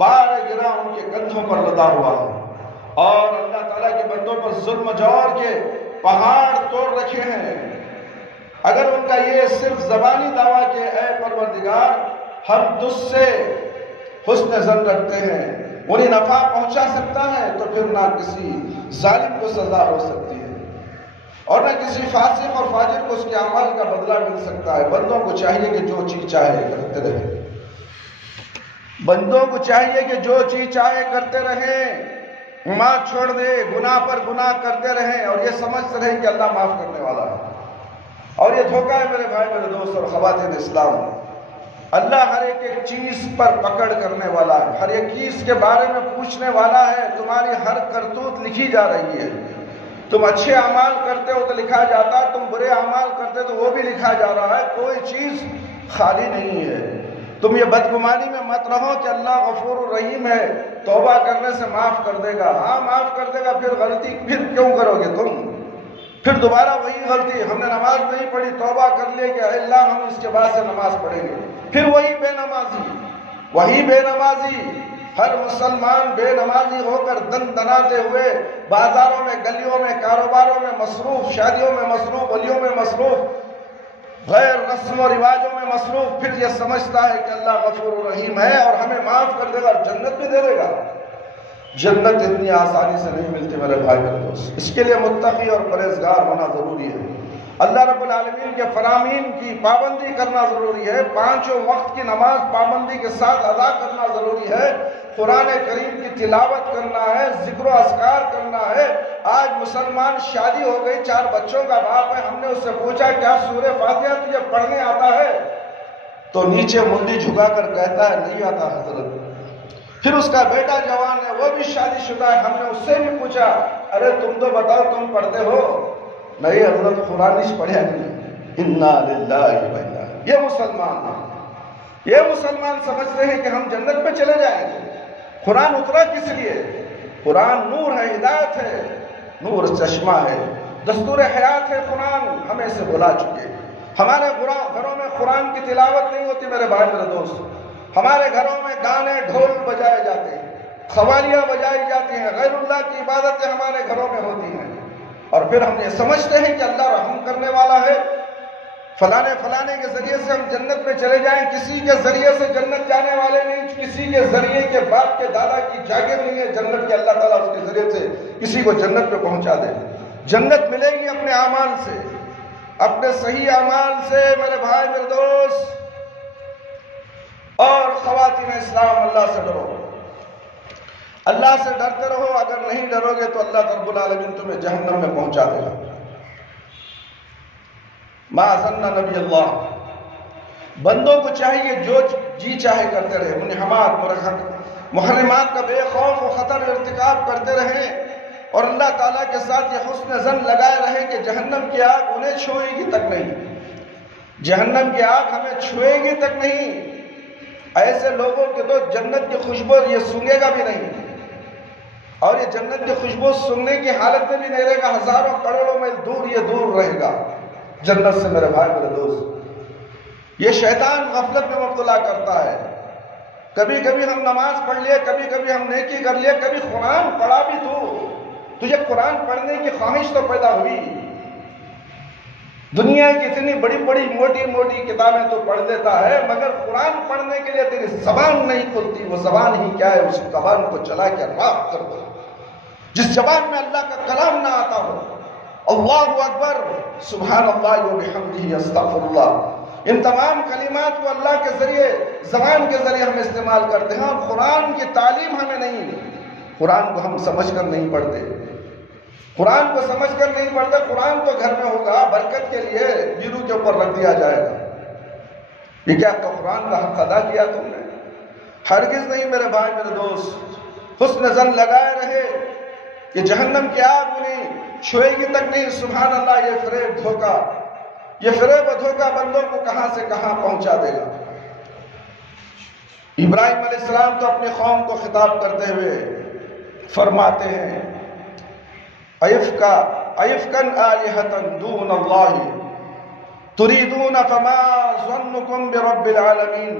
بار گرا ان کے کندھوں پر لدا ہوا ہے، اور اللہ تعالیٰ کے بندوں پر ظلم و جور کے پہاڑ توڑ رکھے ہیں۔ اگر ان کا یہ صرف زبانی دعویٰ کہ اے پروردگار ہم تجھ سے حسن ظن رکھتے ہیں، انہیں نفع پہنچا سکتا ہے، تو پھر نہ کسی ظالم کو سزا ہو سکتی ہے اور نہ کسی فاسق اور فاجر کو اس کے اعمال کا بدلہ مل سکتا ہے۔ بندوں کو چاہیے کہ جو چیز چاہے کرتے رہیں، بندوں کو چاہیے کہ جو چیز چاہے کرتے رہیں، نماز چھوڑ دے، گناہ پر گناہ کرتے رہیں، اور یہ سمجھتے رہیں کہ اللہ معاف کرنے والا ہے۔ اور یہ دھوکہ ہے میرے بھائی، میرے دوست اور خواتین اسلام، اللہ ہر ایک چیز پر پکڑ کرنے والا ہے، ہر ایک چیز کے بارے میں پوچھنے والا ہے۔ تمہاری ہر کرتوت لکھی جا رہی ہے، تم اچھے اعمال کرتے ہو تو لکھا جاتا، تم برے اعمال کرتے تو وہ بھی لکھا جا رہا ہے، کوئی چیز خالی نہیں ہے۔ تم یہ بدگمانی میں مت رہو کہ اللہ غفور الرحیم ہے، توبہ کرنے سے معاف کر دے گا۔ ہاں معاف کر دے گا، پھر غلطی پھر کیوں کرو گے تم؟ پھر دوبارہ وہی غلطی، ہم نے نماز نہیں پڑھی، توبہ کر لیے کہ اللہ ہم اس کے بعد سے نماز پڑھیں گے، پھر وہی بے نمازی، ہر مسلمان بے نمازی ہو کر دن دناتے ہوئے بازاروں میں، گلیوں میں، کاروباروں میں مصروف، شادیوں میں مصروف، ولیوں میں مصروف، غیر رسم و رواجوں میں مصروف، پھر یہ سمجھتا ہے کہ اللہ غفور الرحیم ہے اور ہمیں معاف کر دے گا اور جنت بھی دے دے گا۔ جنت اتنی آسانی سے نہیں ملتی میرے بھائی میرے دوست، اس کے لیے متقی اور پرہیزگار ہونا ضروری ہے۔ اللہ رب العالمین کے فرامین کی پابندی کرنا ضروری ہے، پانچوں وقت کی نماز پابندی کے ساتھ ادا کرنا ضروری ہے، قرآن کریم کی تلاوت کرنا ہے، ذکر و اذکار کرنا ہے۔ آج مسلمان شادی ہو گئی، 4 بچوں کا باپ ہے، ہم نے اس سے پوچھا کیا سورہ فاتحہ تجھے پڑھنے آتا ہے؟ تو نیچے منڈی جھکا کر کہتا ہے نہیں آتا حضرت۔ پھر اس کا بیٹا جوان ہے، وہ بھی شادی شدہ ہے، ہم نے اس سے بھی پوچھا ارے تم تو بتاؤ تم پڑھتے ہو؟ نہیں حضرت قرآن نہیں پڑھا نہیں۔ انا للہ و انا، یہ مسلمان سمجھتے ہیں کہ ہم جنت میں چلے جائیں گے۔ قرآن اترا کس لیے؟ قرآن نور ہے، ہدایت ہے، نور چشمہ ہے، دستور حیات ہے۔ قرآن ہمیں سے بلا چکے۔ ہمارے گھروں میں قرآن کی تلاوت نہیں ہوتی میرے بھائی میرے دوست، ہمارے گھروں میں گانے ڈھول بجائے جاتے ہیں، قوالیاں بجائی جاتی ہیں، غیر اللہ کی عبادتیں ہمارے گھروں میں ہوتی ہیں، اور پھر ہم یہ سمجھتے ہیں کہ اللہ رحم کرنے والا ہے، فلانے کے ذریعے سے ہم جنت میں چلے جائیں۔ کسی کے ذریعے سے جنت جانے والے نہیں، کسی کے ذریعے کے باپ کے دادا کی جاگیر نہیں ہے جنت کے، اللہ تعالیٰ اس کے ذریعے سے کسی کو جنت پہ پہنچا دے۔ جنت ملے گی اپنے اعمال سے، اپنے صحیح اعمال سے میرے بھائی میرے دوست۔ اور خواتین اسلام، اللہ سے ڈرو، اللہ سے ڈرتے رہو۔ اگر نہیں ڈرو گے تو اللہ رب العالمین تمہیں جہنم میں پہنچا دے گا۔ ما ظن نبی اللہ، بندوں کو چاہیے جو جی چاہے کرتے رہے، محرمات کا بے خوف و خطر ارتکاب کرتے رہیں، اور اللہ تعالیٰ کے ساتھ یہ حسن ظن لگائے رہے کہ جہنم کی آگ انہیں چھوئے گی تک نہیں، جہنم کی آگ ہمیں چھوئے گی تک نہیں۔ ایسے لوگوں کے تو جنت کی خوشبو یہ سونگے گا بھی نہیں، اور یہ جنت کی خوشبو سننے کی حالت میں بھی نہیں رہے گا، ہزاروں کروڑوں میل دور یہ دور رہے گا جنت سے میرے بھائی میرے دوست۔ یہ شیطان غفلت میں مبتلا کرتا ہے۔ کبھی کبھی ہم نماز پڑھ لیے، کبھی کبھی ہم نیکی کر لیے، کبھی قرآن پڑھا بھی تجھے قرآن پڑھنے کی خواہش تو پیدا ہوئی۔ دنیا کی اتنی بڑی بڑی موٹی موٹی کتابیں تو پڑھ لیتا ہے، مگر قرآن پڑھنے کے لیے تیری زبان نہیں کھلتی۔ وہ زبان ہی کیا ہے، اس زبان کو چلا کے راہ کر دو۔ جس زبان میں اللہ کا کلام نہ آتا ہو، اللہ اکبر، سبحان اللہ و بحمدہ، استغفر اللہ، ان تمام کلمات کو اللہ کے ذریعے، زبان کے ذریعے ہم استعمال کرتے ہیں، اور قرآن کی تعلیم ہمیں نہیں، قرآن کو ہم سمجھ کر نہیں پڑھتے، قرآن کو سمجھ کر نہیں پڑھتے۔ قرآن تو گھر میں ہوگا، برکت کے لیے بیرو کے اوپر رکھ دیا جائے گا۔ یہ کیا قرآن کا حق ادا کیا تم نے؟ ہرگز نہیں میرے بھائی میرے دوست۔ حسن ظن لگائے رہے کہ جہنم کی آگ انہیں چھوئے گی تک نہیں۔ سبحان اللہ، یہ فریب دھوکہ، یہ فریب و دھوکہ بندوں کو کہاں سے کہاں پہنچا دے گا۔ ابراہیم علیہ السلام تو اپنی قوم کو خطاب کرتے ہوئے فرماتے ہیں ایفکن آلہۃ دون اللہ تریدون فما ظنکم برب العالمین۔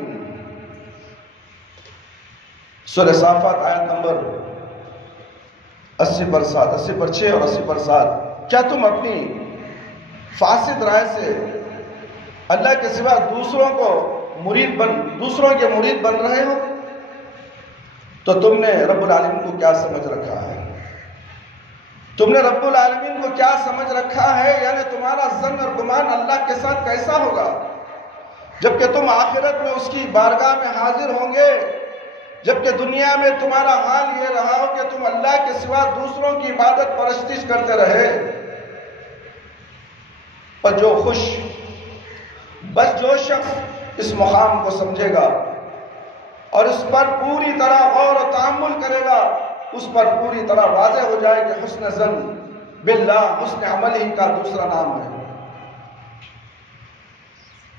سورہ صافات آیت نمبر 80 پر 7، 80 پر 6 اور 80 پر 7۔ کیا تم اپنی فاسد رائے سے اللہ کے سوا دوسروں کے مرید بن رہے ہو؟ تو تم نے رب العالمین کو کیا سمجھ رکھا ہے؟ تم نے رب العالمین کو کیا سمجھ رکھا ہے؟ یعنی تمہارا ظن اور گمان اللہ کے ساتھ کیسا ہوگا جبکہ تم آخرت میں اس کی بارگاہ میں حاضر ہوں گے، جبکہ دنیا میں تمہارا حال یہ رہا ہو کہ تم اللہ کے سوا دوسروں کی عبادت پرستش کرتے رہے۔ پر جو شخص اس مقام کو سمجھے گا اور اس پر پوری طرح غور و تأمل کرے گا، اس پر پوری طرح واضح ہو جائے کہ حسن ظن باللہ حسن عمل ہی کا دوسرا نام ہے۔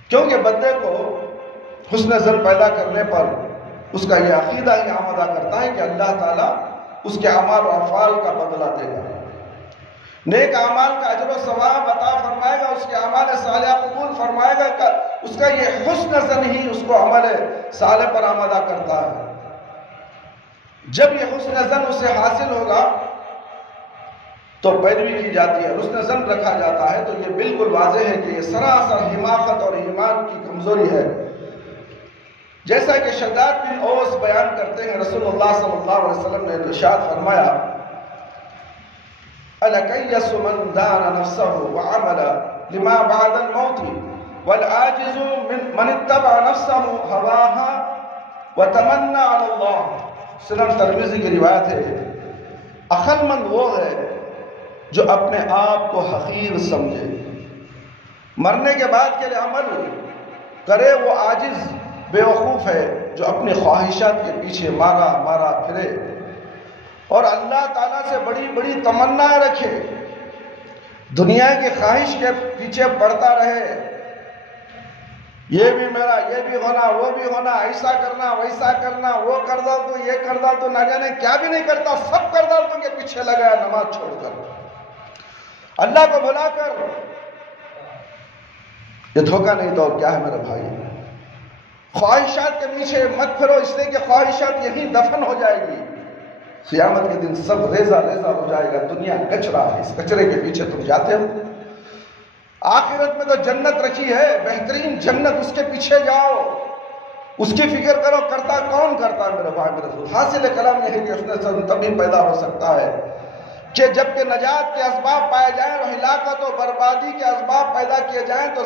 کیونکہ بندے کو حسن ظن پیدا کرنے پر اس کا یہ عقیدہ ہی آمدہ کرتا ہے کہ اللہ تعالیٰ اس کے اعمال و افعال کا بدلہ دے گا، نیک اعمال کا اجر و ثواب عطا فرمائے گا، اس کے اعمال صالحہ قبول فرمائے گا۔ اس کا یہ حسن ظن ہی اس کو عمل صالح پر آمدہ کرتا ہے۔ جب یہ حسن ظن اسے حاصل ہوگا تو پیروی کی جاتی ہے، حسن ظن رکھا جاتا ہے، تو یہ بالکل واضح ہے کہ یہ سراسر حماقت اور ایمان کی کمزوری ہے۔ جیسا کہ شداد بن اوس بیان کرتے ہیں، رسول اللہ صلی اللہ علیہ وسلم نے ارشاد فرمایا، الکیس من دان نفسہ وعمل لما بعد الموت والعاجز من اتبع نفسہ ہواها وتمنى علی اللہ۔ سنن ترمذی کی روایت ہے، عقل مند وہ ہے جو اپنے آپ کو حقیر سمجھے، مرنے کے بعد کے لیے عمل کرے، وہ عاجز بیوقوف ہے جو اپنی خواہشات کے پیچھے مارا پھرے اور اللہ تعالیٰ سے بڑی بڑی تمنا رکھے، دنیا کی خواہش کے پیچھے پڑتا رہے، یہ بھی میرا، یہ بھی ہونا، وہ بھی ہونا، ایسا کرنا، ویسا کرنا، وہ کر ڈال تو یہ کر ڈال تو، نہ جانے کیا بھی نہیں کرتا، سب کر ڈال تو کے پیچھے لگا ہے نماز چھوڑ کر، اللہ کو بھلا کر۔ یہ دھوکہ نہیں تو کیا ہے میرے بھائی؟ خواہشات کے پیچھے مت پھرو، اس لیے کہ خواہشات یہی دفن ہو جائے گی، قیامت کے دن سب ریزہ ہو جائے گا، دنیا کچرا ہے، اس کچرے کے پیچھے تم جاتے ہو۔ آخرت میں تو جنت رکھی ہے، بہترین جنت، اس کے پیچھے جاؤ، اس کی فکر کرو۔ کرتا کون کرتا ہے میرے بھائی میرے دوست؟ حاصل کلام یہ ہے کہ حسن ظن تبھی پیدا ہو سکتا ہے کہ جب کہ نجات کے اسباب پائے جائیں اور ہلاکت و بربادی کے اسباب پیدا کیے جائیں، تو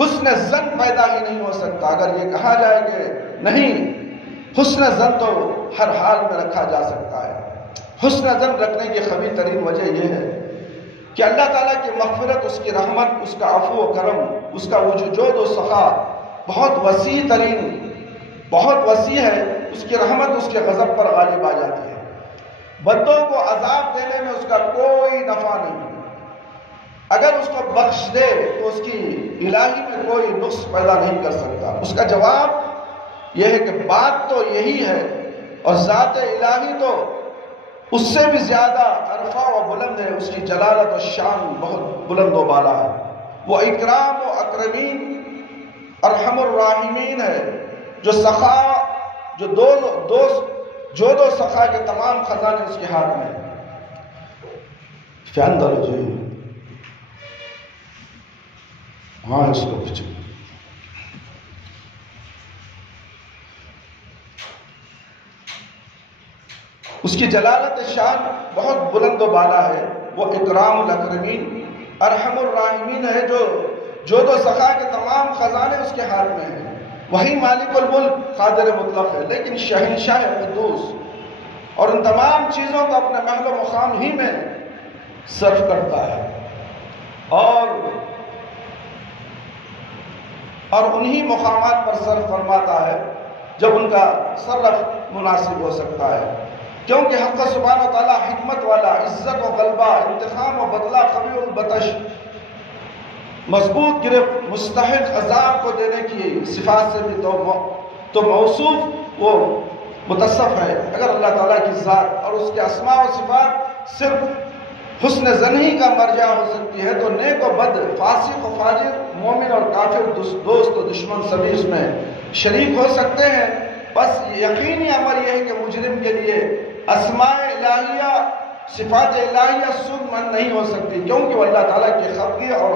حسن ظن پیدا ہی نہیں ہو سکتا۔ اگر یہ کہا جائے کہ نہیں، حسن ظن تو ہر حال میں رکھا جا سکتا ہے۔ حسن ظن رکھنے کی قوی ترین وجہ یہ ہے کہ اللہ تعالیٰ کی مغفرت، اس کی رحمت، اس کا عفو و کرم، اس کا وجود و سخا بہت وسیع ہے، اس کی رحمت اس کے غضب پر غالب آ جاتی ہے۔ بندوں کو عذاب دینے میں اس کا کوئی نفع نہیں، اگر اس کو بخش دے تو اس کی الہی میں کوئی نقص پیدا نہیں کر سکتا۔ اس کا جواب یہ ہے کہ بات تو یہی ہے، اور ذات الہی تو اس سے بھی زیادہ عرفہ و بلند ہے، اس کی جلالت و شان بہت بلند و بالا ہے، وہ اکرام و اکرمین ارحم الراحمین ہے، جو سخا، جو جود و سخا کے تمام خزانے اس کے ہاتھ میں ہیں۔ فیان ڈالو جی، ہاں اس کو پیچھے۔ اس کی جلالت شان بہت بلند و بالا ہے، وہ اکرام الاکرمین ارحم الراحمین ہے، جو جود و سخا کے تمام خزانے اس کے ہاتھ میں ہیں۔ وہی مالک الملک قادر مطلق ہے، لیکن شہنشاہ قدوس، اور ان تمام چیزوں کو اپنے محل و مقام ہی میں صرف کرتا ہے، اور انہی مقامات پر صرف فرماتا ہے جب ان کا صرف مناسب ہو سکتا ہے، کیونکہ حق سبحانہ و تعالیٰ حکمت والا، عزت و غلبہ، انتقام و بدلہ، قوی البطش، مضبوط گرفت، مستحق عذاب کو دینے کی صفات سے بھی تو موصوف وہ متصف ہے۔ اگر اللہ تعالیٰ کی ذات اور اس کے اسماء و صفات صرف حسن ظن ہی کا مرجع ہو سکتی ہے، تو نیک و بد، فاسق و فاجر، مومن اور کافر، دوست و دشمن سبھی اس میں شریک ہو سکتے ہیں۔ بس یقینی امر یہ ہے کہ مجرم کے لیے اسماء الہیہ صفات الہیہ سود مند نہیں ہو سکتی، کیونکہ وہ اللہ تعالیٰ کی خفگی اور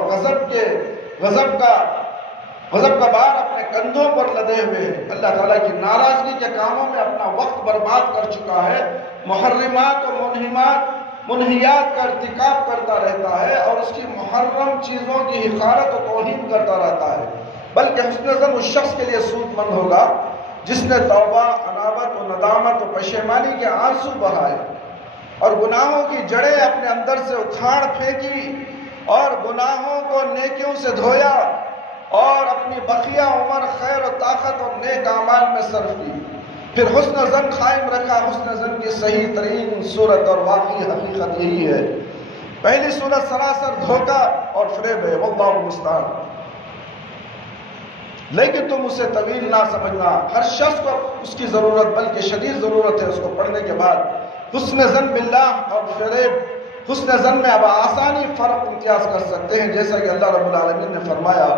غضب کا بار اپنے کندھوں پر لدے ہوئے ہے، اللہ تعالیٰ کی ناراضگی کے کاموں میں اپنا وقت برباد کر چکا ہے، محرمات و منہیات کا ارتکاب کرتا رہتا ہے اور اس کی محرم چیزوں کی حقارت و توہین کرتا رہتا ہے، بلکہ حسن ظن اس شخص کے لیے سود مند ہوگا جس نے توبہ، انابت و ندامت و پشیمانی کے آنسو بہائے اور گناہوں کی جڑیں اپنے اندر سے اکھاڑ پھینکی اور گناہوں کو نیکیوں سے دھویا اور اپنی بقیہ عمر خیر و طاقت اور نیک اعمال میں صرف کی، پھر حسن ظن قائم رکھا۔ حسن ظن کی صحیح ترین صورت اور واقعی حقیقت یہی ہے۔ پہلی صورت سراسر دھوکہ اور فریب ہے، واللہ المستعان، لیکن تم اسے طویل نہ سمجھنا، ہر شخص کو اس کی ضرورت بلکہ شدید ضرورت ہے اس کو پڑھنے کے بعد۔ حسن ظن باللہ اور فریب، حسن ظن میں اب آسانی فرق امتیاز کر سکتے ہیں، جیسا کہ اللہ رب العالمین نے فرمایا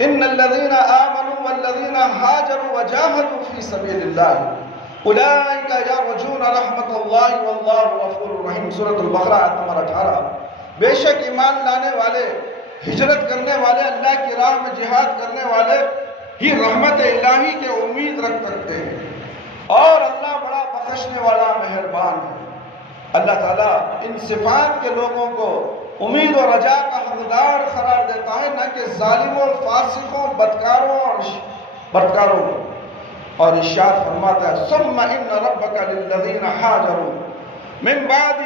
ان الذين آمنوا والذين هاجروا وجاهدوا في سبيل الله اولئك يرجون رحمت اللہ واللہ غفور رحیم، سورۃ البقرہ آیت نمبر 18۔ بے شک ایمان لانے والے، ہجرت کرنے والے، اللہ کی راہ میں جہاد کرنے والے ہی رحمت الہی کے امید رکھ سکتے ہیں، اور اللہ بڑا بخشنے والا مہربان ہے۔ اللہ تعالیٰ ان صفات کے لوگوں کو امید و رجا کا حقدار قرار دیتا ہے، نہ کہ ظالموں، فاسقوں، بدکاروں کو، اور ارشاد فرماتا ہے ثم ان ربک للذین ہاجروا من بعد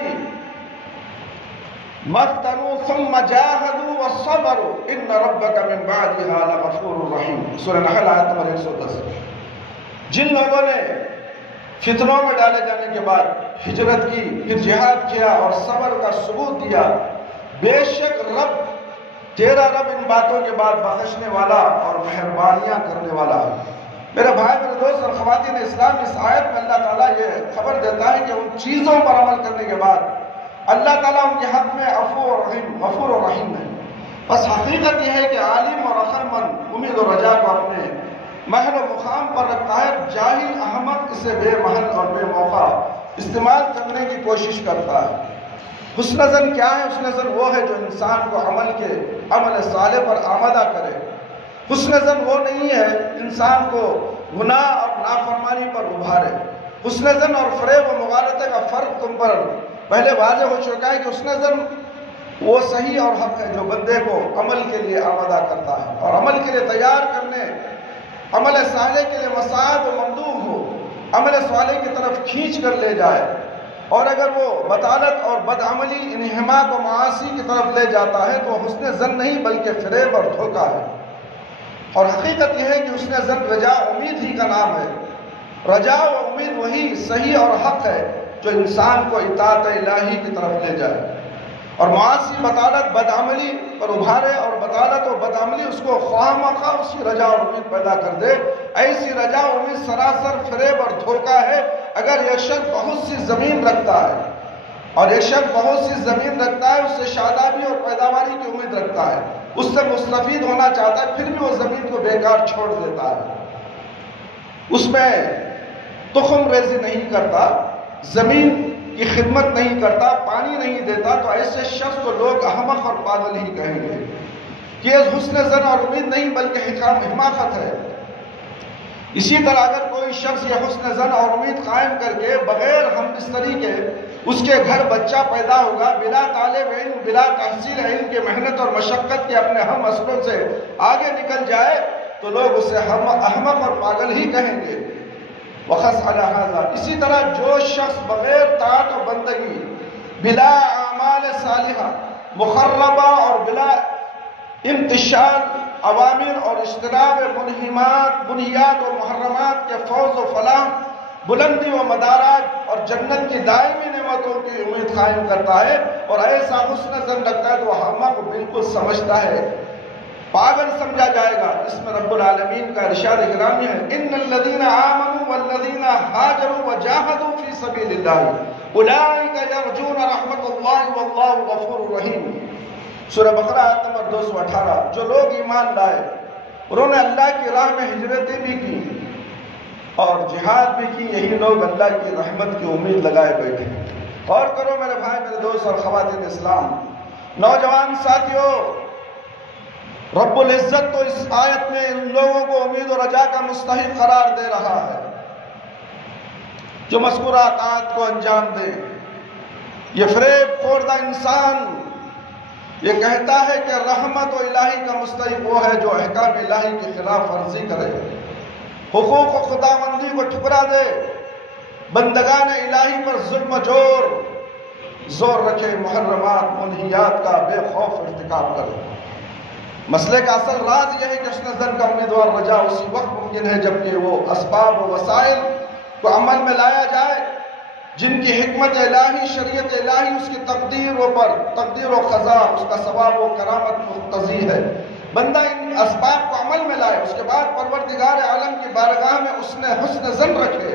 ما افتنوا ثم جاہدوا وصبروا ان ربک من بعدها لغفور رحیم، سورہ نحل آیت نمبر 110۔ جن لوگوں نے فتنوں میں ڈالے جانے کے بعد ہجرت کی، پھر جہاد کیا اور صبر کا ثبوت دیا، بے شک رب، تیرا رب ان باتوں کے بعد بخشنے والا اور مہربانیاں کرنے والا ہے۔ میرے بھائی، میرے دوست اور خواتین اسلام، اس آیت میں اللہ تعالیٰ یہ خبر دیتا ہے کہ ان چیزوں پر عمل کرنے کے بعد اللہ تعالیٰ ان کے حق میں غفور و رحیم ہے۔ بس حقیقت یہ ہے کہ عالم اور عقلمند امید و رجا کو اپنے محل و مقام پر رکھتا ہے، جاہل احمق اسے بے محل اور بے موقع استعمال کرنے کی کوشش کرتا ہے۔ حسن ظن کیا ہے؟ حسن ظن وہ ہے جو انسان کو عمل صالح پر آمادہ کرے۔ حسن ظن وہ نہیں ہے انسان کو گناہ اور نافرمانی پر ابھارے۔ حسن ظن اور فریب و مغالطے کا فرق تم پر پہلے واضح ہو چکا ہے کہ حسن ظن وہ صحیح اور حق ہے جو بندے کو عمل کے لیے آمادہ کرتا ہے اور عمل کے لیے تیار کرنے، عمل صالح کے لیے مساعد و ممدوح ہو، عمل صالح کی طرف کھینچ کر لے جائے، اور اگر وہ بطالت اور بدعملی، انحماق و معاصی کی طرف لے جاتا ہے تو حسن ظن نہیں بلکہ فریب اور دھوکہ ہے۔ اور حقیقت یہ ہے کہ حسن ظن رجا امید ہی کا نام ہے۔ رجا و امید وہی صحیح اور حق ہے جو انسان کو اطاعت الہی کی طرف لے جائے اور معاصی، بطالت، بدعملی پر ابھارے، اور بطالت و بدعملی اس کو خواہ مخواہ اس کی رجا اور امید پیدا کر دے۔ ایسی رجا اور امید سراسر فریب اور دھوکہ ہے۔ اگر ایک شخص بہت سی زمین رکھتا ہے اور ایک شخص بہت سی زمین رکھتا ہے، اس سے شادابی اور پیداواری کی امید رکھتا ہے، اس سے مستفید ہونا چاہتا ہے، پھر بھی وہ زمین کو بیکار چھوڑ دیتا ہے، اس میں تخم ریزی نہیں کرتا، زمین کی خدمت نہیں کرتا، پانی نہیں دیتا، تو ایسے شخص کو لوگ احمق اور پاگل ہی کہیں گے۔ یہ حسن ظن اور امید نہیں بلکہ حماقت ہے۔ اسی طرح اگر کوئی شخص یہ حسن ظن اور امید قائم کر کے بغیر ہم بستری کے اس کے گھر بچہ پیدا ہوگا، بلا طالب علم، بلا تحصیل علم کے محنت اور مشقت کے اپنے ہم اثروں سے آگے نکل جائے، تو لوگ اسے احمق اور پاگل ہی کہیں گے۔ وخص علی ھذا، اسی طرح جو شخص بغیر طاعت و بندگی، بلا اعمال صالحہ مخربہ اور بلا انتشار عوامر اور اجتناب منہیات اور محرمات کے فوز و فلاح، بلندی و مدارات اور جنت کی دائمی نعمتوں کی امید قائم کرتا ہے اور ایسا حسن ظن رکھتا ہے تو وہ حق بالکل سمجھتا ہے، پاگل سمجھا جائے گا۔ اس میں رب العالمین کا ارشاد گرامی ہے ان الذین آمنوا والذین ہاجروا وجاہدوا فی سبیل اللہ اولئک یرجون رحمت اللہ واللہ غفور رحیم، سورہ بقرہ آیت نمبر 218۔ جو لوگ ایمان لائے، انہوں نے اللہ کی راہ میں ہجرتیں بھی کی اور جہاد بھی کی، یہی لوگ اللہ کی رحمت کی امید لگائے بیٹھے ہیں۔ غور کرو میرے بھائی، میرے دوست اور خواتین اسلام، نوجوان ساتھیوں، رب العزت تو اس آیت میں ان لوگوں کو امید و رجا کا مستحق قرار دے رہا ہے جو مذکورہ اطاعت کو انجام دے۔ یہ فریب خوردہ انسان یہ کہتا ہے کہ رحمت و الہی کا مستحق وہ ہے جو احکام الہی کی خلاف ورزی کرے، حقوق و خداوندی کو ٹھکرا دے، بندگان الہی پر ظلم و زور رکھے، محرمات منہیات کا بے خوف ارتکاب کرے۔ مسئلے کا اصل راز یہ ہے کہ حسن ظن کا امیدوار رجا اسی وقت ممکن ہے جبکہ وہ اسباب و وسائل کو عمل میں لایا جائے جن کی حکمت الہی، شریعت الہی، اس کی تقدیر و قضا، اس کا ثواب و کرامت مقتضی ہے۔ بندہ ان اسباب کو عمل میں لائے، اس کے بعد پروردگار عالم کی بارگاہ میں اس نے حسن ظن رکھے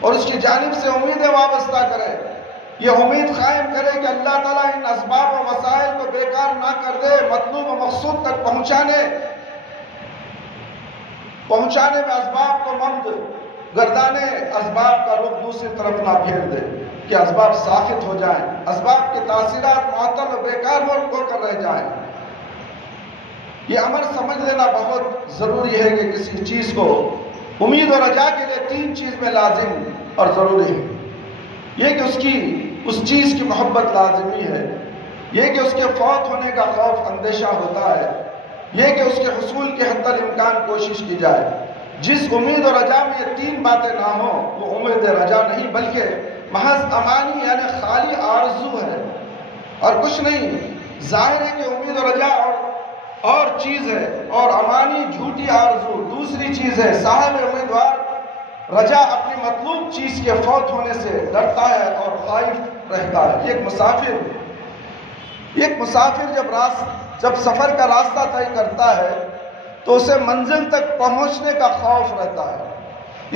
اور اس کی جانب سے امیدیں وابستہ کرے، یہ امید قائم کرے کہ اللہ تعالیٰ ان اسباب و وسائل کو بیکار نہ کر دے، مطلوب و مقصود تک پہنچانے میں اسباب کو مند گردانے، اسباب کا رخ دوسری طرف نہ پھیر دے کہ اسباب ساخت ہو جائیں، اسباب کی تاثیرات معطل و بیکار ہو کر رہ جائیں۔ یہ امر سمجھ لینا بہت ضروری ہے کہ کسی چیز کو امید و رجا کے لیے تین چیز میں لازم اور ضروری ہے۔ یہ کہ اس چیز کی محبت لازمی ہے، یہ کہ اس کے فوت ہونے کا خوف اندیشہ ہوتا ہے، یہ کہ اس کے حصول کی حتی الامکان کوشش کی جائے۔ جس امید و رجا میں یہ تین باتیں نہ ہوں وہ امید رجا نہیں بلکہ محض امانی یعنی خالی آرزو ہے اور کچھ نہیں۔ ظاہر ہے کہ امید و رجا اور چیز ہے اور امانی جھوٹی آرزو دوسری چیز ہے۔ صاحب امیدوار رجا اپنی مطلوب چیز کے فوت ہونے سے ڈرتا ہے اور خائف رہتا ہے۔ ایک مسافر جب سفر کا راستہ طے کرتا ہے تو اسے منزل تک پہنچنے کا خوف رہتا ہے،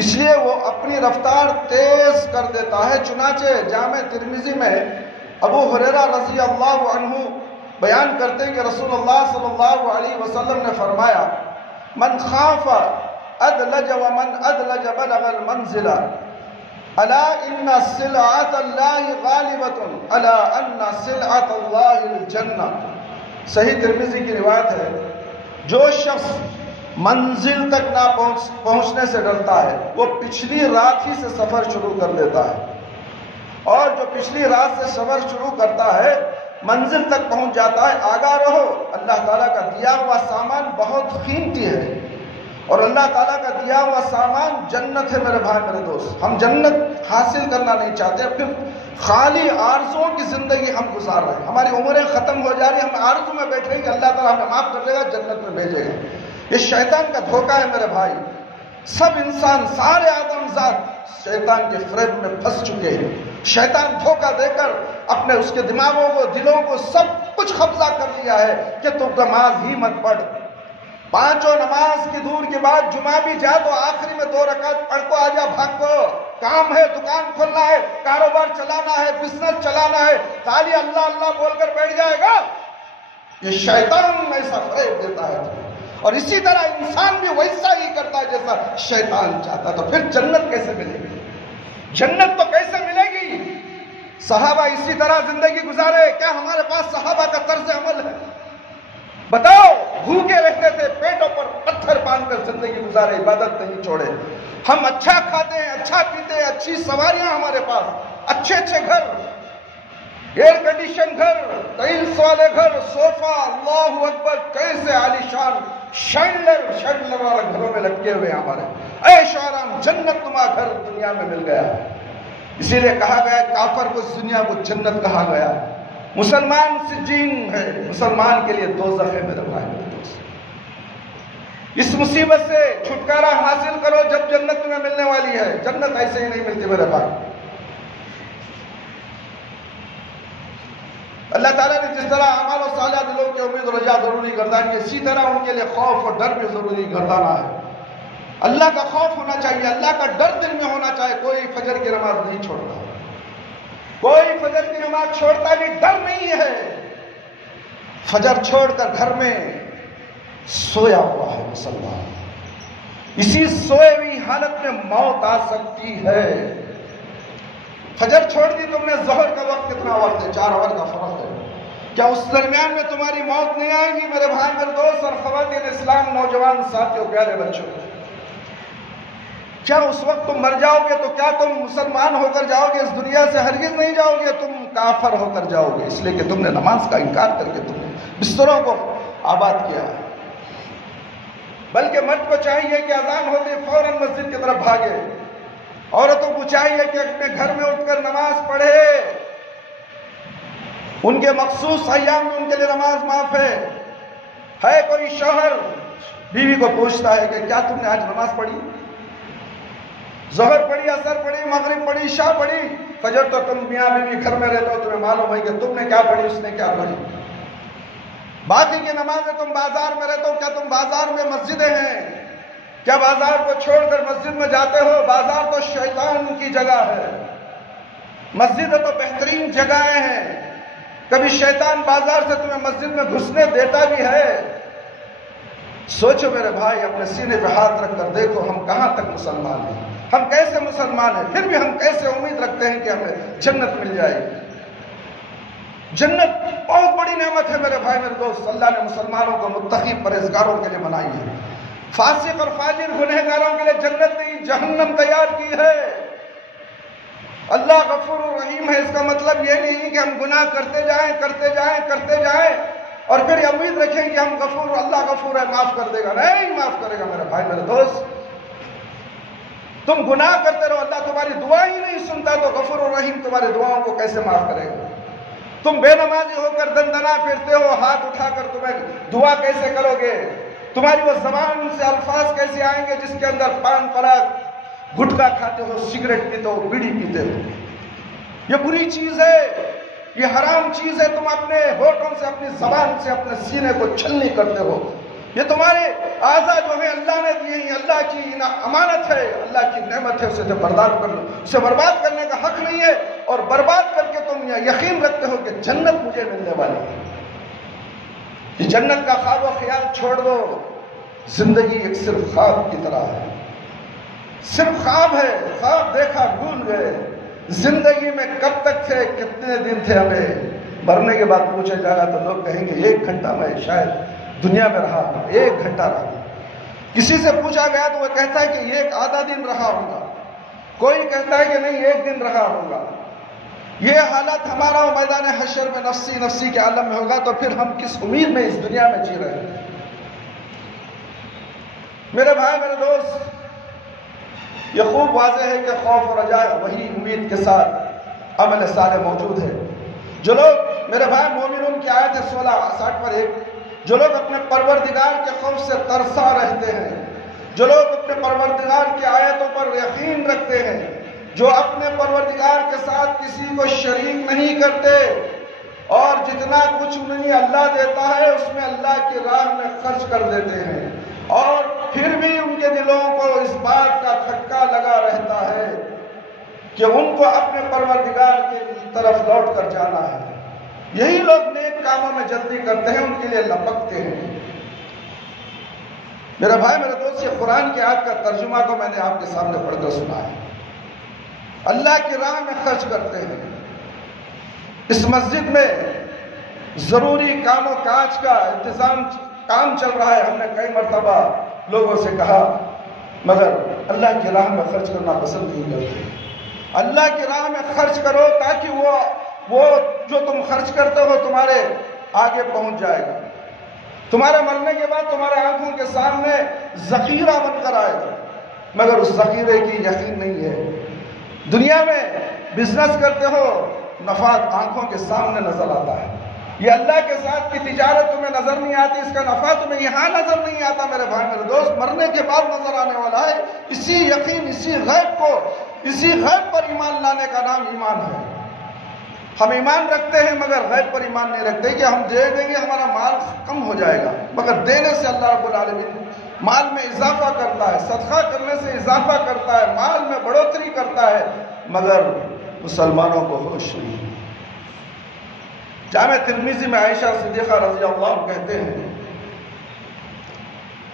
اس لیے وہ اپنی رفتار تیز کر دیتا ہے۔ چنانچہ جامع ترمذی میں ابو ہریرہ رضی اللہ عنہ بیان کرتے ہیں کہ رسول اللہ صلی اللہ علیہ وسلم نے فرمایا، من خاف ادلج ومن ادلج بلغ المنزل الا ان سلعۃ اللہ غالبۃ الا ان سلعۃ اللہ الجنہ۔ صحیح ترمذی کی روایت ہے، جو شخص منزل تک نہ پہنچنے سے ڈرتا ہے وہ پچھلی رات ہی سے سفر شروع کر دیتا ہے، اور جو پچھلی رات سے سفر شروع کرتا ہے منزل تک پہنچ جاتا ہے۔ آگاہ رہو، اللہ تعالیٰ کا دیا ہوا سامان بہت قیمتی ہے اور اللہ تعالیٰ کا دیا ہوا سامان جنت ہے۔ میرے بھائی میرے دوست، ہم جنت حاصل کرنا نہیں چاہتے، پھر خالی آرزوؤں کی زندگی ہم گزار رہے ہیں، ہماری عمریں ختم ہو جا رہی ہیں، ہم آرزو میں بیٹھے ہیں کہ اللہ تعالیٰ ہمیں معاف کر دے گا، جنت میں بھیجے گا۔ یہ شیطان کا دھوکہ ہے میرے بھائی۔ سب انسان، سارے آدم ذات شیطان کے فریب میں پھنس چکے ہیں۔ شیطان دھوکہ دے کر اپنے اس کے دماغوں کو، دلوں کو سب کچھ قبضہ کر لیا ہے کہ تو نماز ہی مت پڑھ، پانچوں نماز کی دور کے بعد جمعہ بھی جا تو آخری میں 2 رکعت پڑھ کو آ جا، بھاگ کو، کام ہے، دکان کھولنا ہے، کاروبار چلانا ہے، بزنس چلانا ہے، خالی اللہ اللہ بول کر بیٹھ جائے گا۔ یہ شیطان ایسا فریب دیتا ہے اور اسی طرح انسان بھی ویسا ہی کرتا ہے جیسا شیطان چاہتا ہے۔ تو پھر جنت کیسے ملے گی؟ جنت تو کیسے ملے گی؟ صحابہ اسی طرح زندگی گزارے؟ کیا ہمارے پاس صحابہ کا طرز عمل ہے؟ بتاؤ، بھوکے رہتے تھے، پیٹوں پر پتھر باندھ کر زندگی گزارے، عبادت نہیں چھوڑے۔ ہم اچھا کھاتے ہیں، اچھا پیتے ہیں، اچھی سواریاں ہمارے پاس، اچھے اچھے گھر، ایئر کنڈیشن گھر، ٹائلس والے گھر، صوفہ، اللہ اکبر، کیسے عالیشان شینڈلر والے گھروں میں لٹکے ہوئے ہیں ہمارے، عیش و آرام، جنت نما گھر دنیا میں مل گیا ہے۔ اسی لیے کہا گیا کافر کو اس دنیا کو جنت کہا گیا ہے، مسلمان سجین ہے، مسلمان کے لیے دوزخ ہے۔ میرے بھائی میرے دوست، اس مصیبت سے چھٹکارا حاصل کرو جب جنت تمہیں ملنے والی ہے۔ جنت ایسے ہی نہیں ملتی میرے بھائی۔ اللہ تعالیٰ نے جس طرح اعمال و صالحات دلوں کی امید و رجا ضروری گردانی ہے، اسی طرح ان کے لیے خوف اور ڈر بھی ضروری گردانا ہے۔ اللہ کا خوف ہونا چاہیے، اللہ کا ڈر دل میں ہونا چاہیے۔ کوئی فجر کی نماز نہیں چھوڑتا، کوئی فجر کی نماز چھوڑتا نہیں، ڈر نہیں ہے۔ فجر چھوڑ کر گھر میں سویا ہوا ہے مسلمان، اسی سوئے ہوئی حالت میں موت آ سکتی ہے۔ فجر چھوڑ دی تم نے، ظہر کا وقت کتنا وقت ہے؟ 4 اور کا فرق ہے۔ کیا اس درمیان میں تمہاری موت نہیں آئے گی میرے بھائی میرے دوست اور خواتین اسلام، نوجوان ساتھیوں، پیارے بچوں؟ کیا اس وقت تم مر جاؤ گے تو کیا تم مسلمان ہو کر جاؤ گے؟ اس دنیا سے ہرگز نہیں جاؤ گے، تم کافر ہو کر جاؤ گے، اس لیے کہ تم نے نماز کا انکار کر کے تم نے بستروں کو آباد کیا ہے۔ بلکہ مرد کو چاہیے کہ اذان ہوتے فوراً مسجد کی طرف بھاگے، عورتوں کو چاہیے کہ اپنے گھر میں اٹھ کر نماز پڑھے، ان کے مخصوص ایام میں ان کے لیے نماز معاف ہے کوئی شوہر بیوی کو پوچھتا ہے کہ کیا تم نے آج نماز پڑھی؟ ظہر پڑھی، عصر پڑھی، مغرب پڑھی، عشاء پڑھی؟ فجر تو تم میاں بیوی گھر میں رہتے ہو، تمہیں معلوم ہے کہ تم نے کیا پڑھی، اس نے کیا پڑھی۔ باقی کی نمازیں تم بازار میں رہتے ہو، کیا تم بازار میں مسجدیں ہیں؟ کیا بازار کو چھوڑ کر مسجد میں جاتے ہو؟ بازار تو شیطان کی جگہ ہے، مسجدیں تو بہترین جگہیں ہیں۔ کبھی شیطان بازار سے تمہیں مسجد میں گھسنے دیتا بھی ہے؟ سوچو میرے بھائی، اپنے سینے پہ ہاتھ رکھ کر دیکھو ہم کہاں تک مسلمان ہیں، ہم کیسے مسلمان ہیں، پھر بھی ہم کیسے امید رکھتے ہیں کہ ہمیں جنت مل جائے گی۔ جنت بہت بڑی نعمت ہے میرے بھائی میرے دوست، اللہ نے مسلمانوں کو متقی پرہیزگاروں کے لیے بنائی ہے۔ فاسق اور فاجر گنہگاروں کے لیے جنت نہیں، جہنم تیار کی ہے۔ اللہ غفور الرحیم ہے، اس کا مطلب یہ نہیں کہ ہم گناہ کرتے جائیں اور پھر یہ امید رکھیں کہ ہم غفور، اللہ غفور ہے معاف کر دے گا۔ نہیں معاف کرے گا میرے بھائی میرے دوست۔ تم گناہ کرتے رہو، اللہ تمہاری دعا ہی نہیں سنتا تو غفور الرحیم تمہاری دعاؤں کو کیسے معاف کرے گا؟ تم بے نمازی ہو کر دندنا پھرتے ہو، ہاتھ اٹھا کر تمہیں دعا کیسے کرو گے؟ تمہاری وہ زبان سے الفاظ کیسے آئیں گے جس کے اندر پان پراگ، گٹکا کھاتے ہو، سگریٹ پیتے ہو، بیڑی پیتے ہو؟ یہ بری چیز ہے، یہ حرام چیز ہے۔ تم اپنے ہونٹوں سے، اپنی زبان سے اپنے سینے کو چھلنی کرتے ہو۔ یہ تمہارے اعضاء جو ہیں اللہ نے دیے ہیں، اللہ کی امانت ہے، اللہ کی نعمت ہے، اسے برباد کر لو۔ اسے برباد کرنے کا حق نہیں ہے، اور برباد کر کے تم یہ یقین رکھتے ہو کہ جنت مجھے ملنے والی ہے۔ یہ جنت کا خواب و خیال چھوڑ دو، زندگی ایک صرف خواب کی طرح ہے، صرف خواب ہے، خواب دیکھا بھول گئے۔ زندگی میں کب تک تھے، کتنے دن تھے؟ ہمیں مرنے کے بعد پوچھا جائے گا تو لوگ کہیں گے 1 گھنٹہ میں شاید دنیا میں رہا، 1 گھنٹہ رہا۔ کسی سے پوچھا گیا تو وہ کہتا ہے کہ یہ 1 آدھا دن رہا ہوگا، کوئی کہتا ہے کہ نہیں 1 دن رہا ہوگا۔ یہ حالت ہمارا میدان حشر میں نفسی نفسی کے عالم میں ہوگا تو پھر ہم کس امید میں اس دنیا میں جی رہے ہیں؟ میرے بھائی میرے دوست، یہ خوب واضح ہے کہ خوف اور رجا وہی امید کے ساتھ عمل صالح موجود ہے۔ جو لوگ میرے بھائی مومنون کی آیت ہے 16:60 پر 1، جو لوگ اپنے پروردگار کے خوف سے ترسا رہتے ہیں، جو لوگ اپنے پروردگار کی آیتوں پر یقین رکھتے ہیں، جو اپنے پروردگار کے ساتھ کسی کو شریک نہیں کرتے، اور جتنا کچھ انہیں اللہ دیتا ہے اس میں اللہ کی راہ میں خرچ کر دیتے ہیں، اور پھر بھی ان کے دلوں کو اس بات کا کھٹکا لگا رہتا ہے کہ ان کو اپنے پروردگار کی طرف لوٹ کر جانا ہے، یہی لوگ نیک کاموں میں جلدی کرتے ہیں، ان کے لیے لپکتے ہیں۔ میرے بھائی میرے دوست، یہ قرآن کی آیت کا ترجمہ تو میں نے آپ کے سامنے پڑھ کر سنا ہے۔ اللہ کی راہ میں خرچ کرتے ہیں۔ اس مسجد میں ضروری کام و کاج کا انتظام کام چل رہا ہے، ہم نے کئی مرتبہ لوگوں سے کہا، مگر اللہ کی راہ میں خرچ کرنا پسند نہیں کرتے۔ اللہ کی راہ میں خرچ کرو تاکہ وہ جو تم خرچ کرتے ہو تمہارے آگے پہنچ جائے گا، تمہارے مرنے کے بعد تمہارے آنکھوں کے سامنے ذخیرہ بن کر آئے گا، مگر اس ذخیرے کی یقین نہیں ہے۔ دنیا میں بزنس کرتے ہو، نفع آنکھوں کے سامنے نظر آتا ہے، یہ اللہ کے ساتھ کی تجارت تمہیں نظر نہیں آتی، اس کا نفع تمہیں یہاں نظر نہیں آتا میرے بھائی میرے دوست، مرنے کے بعد نظر آنے والا ہے۔ اسی یقین، اسی غیب پر ایمان لانے کا نام ایمان ہے۔ ہم ایمان رکھتے ہیں مگر غیب پر ایمان نہیں رکھتے کہ ہم دے دیں گے ہمارا مال کم ہو جائے گا، مگر دینے سے اللہ رب العالمین مال میں اضافہ کرتا ہے، صدقہ کرنے سے اضافہ کرتا ہے، مال میں بڑھوتری کرتا ہے، مگر مسلمانوں کو ہوش نہیں۔ جامع ترمذی میں عائشہ صدیقہ رضی اللہ عنہ کہتے ہیں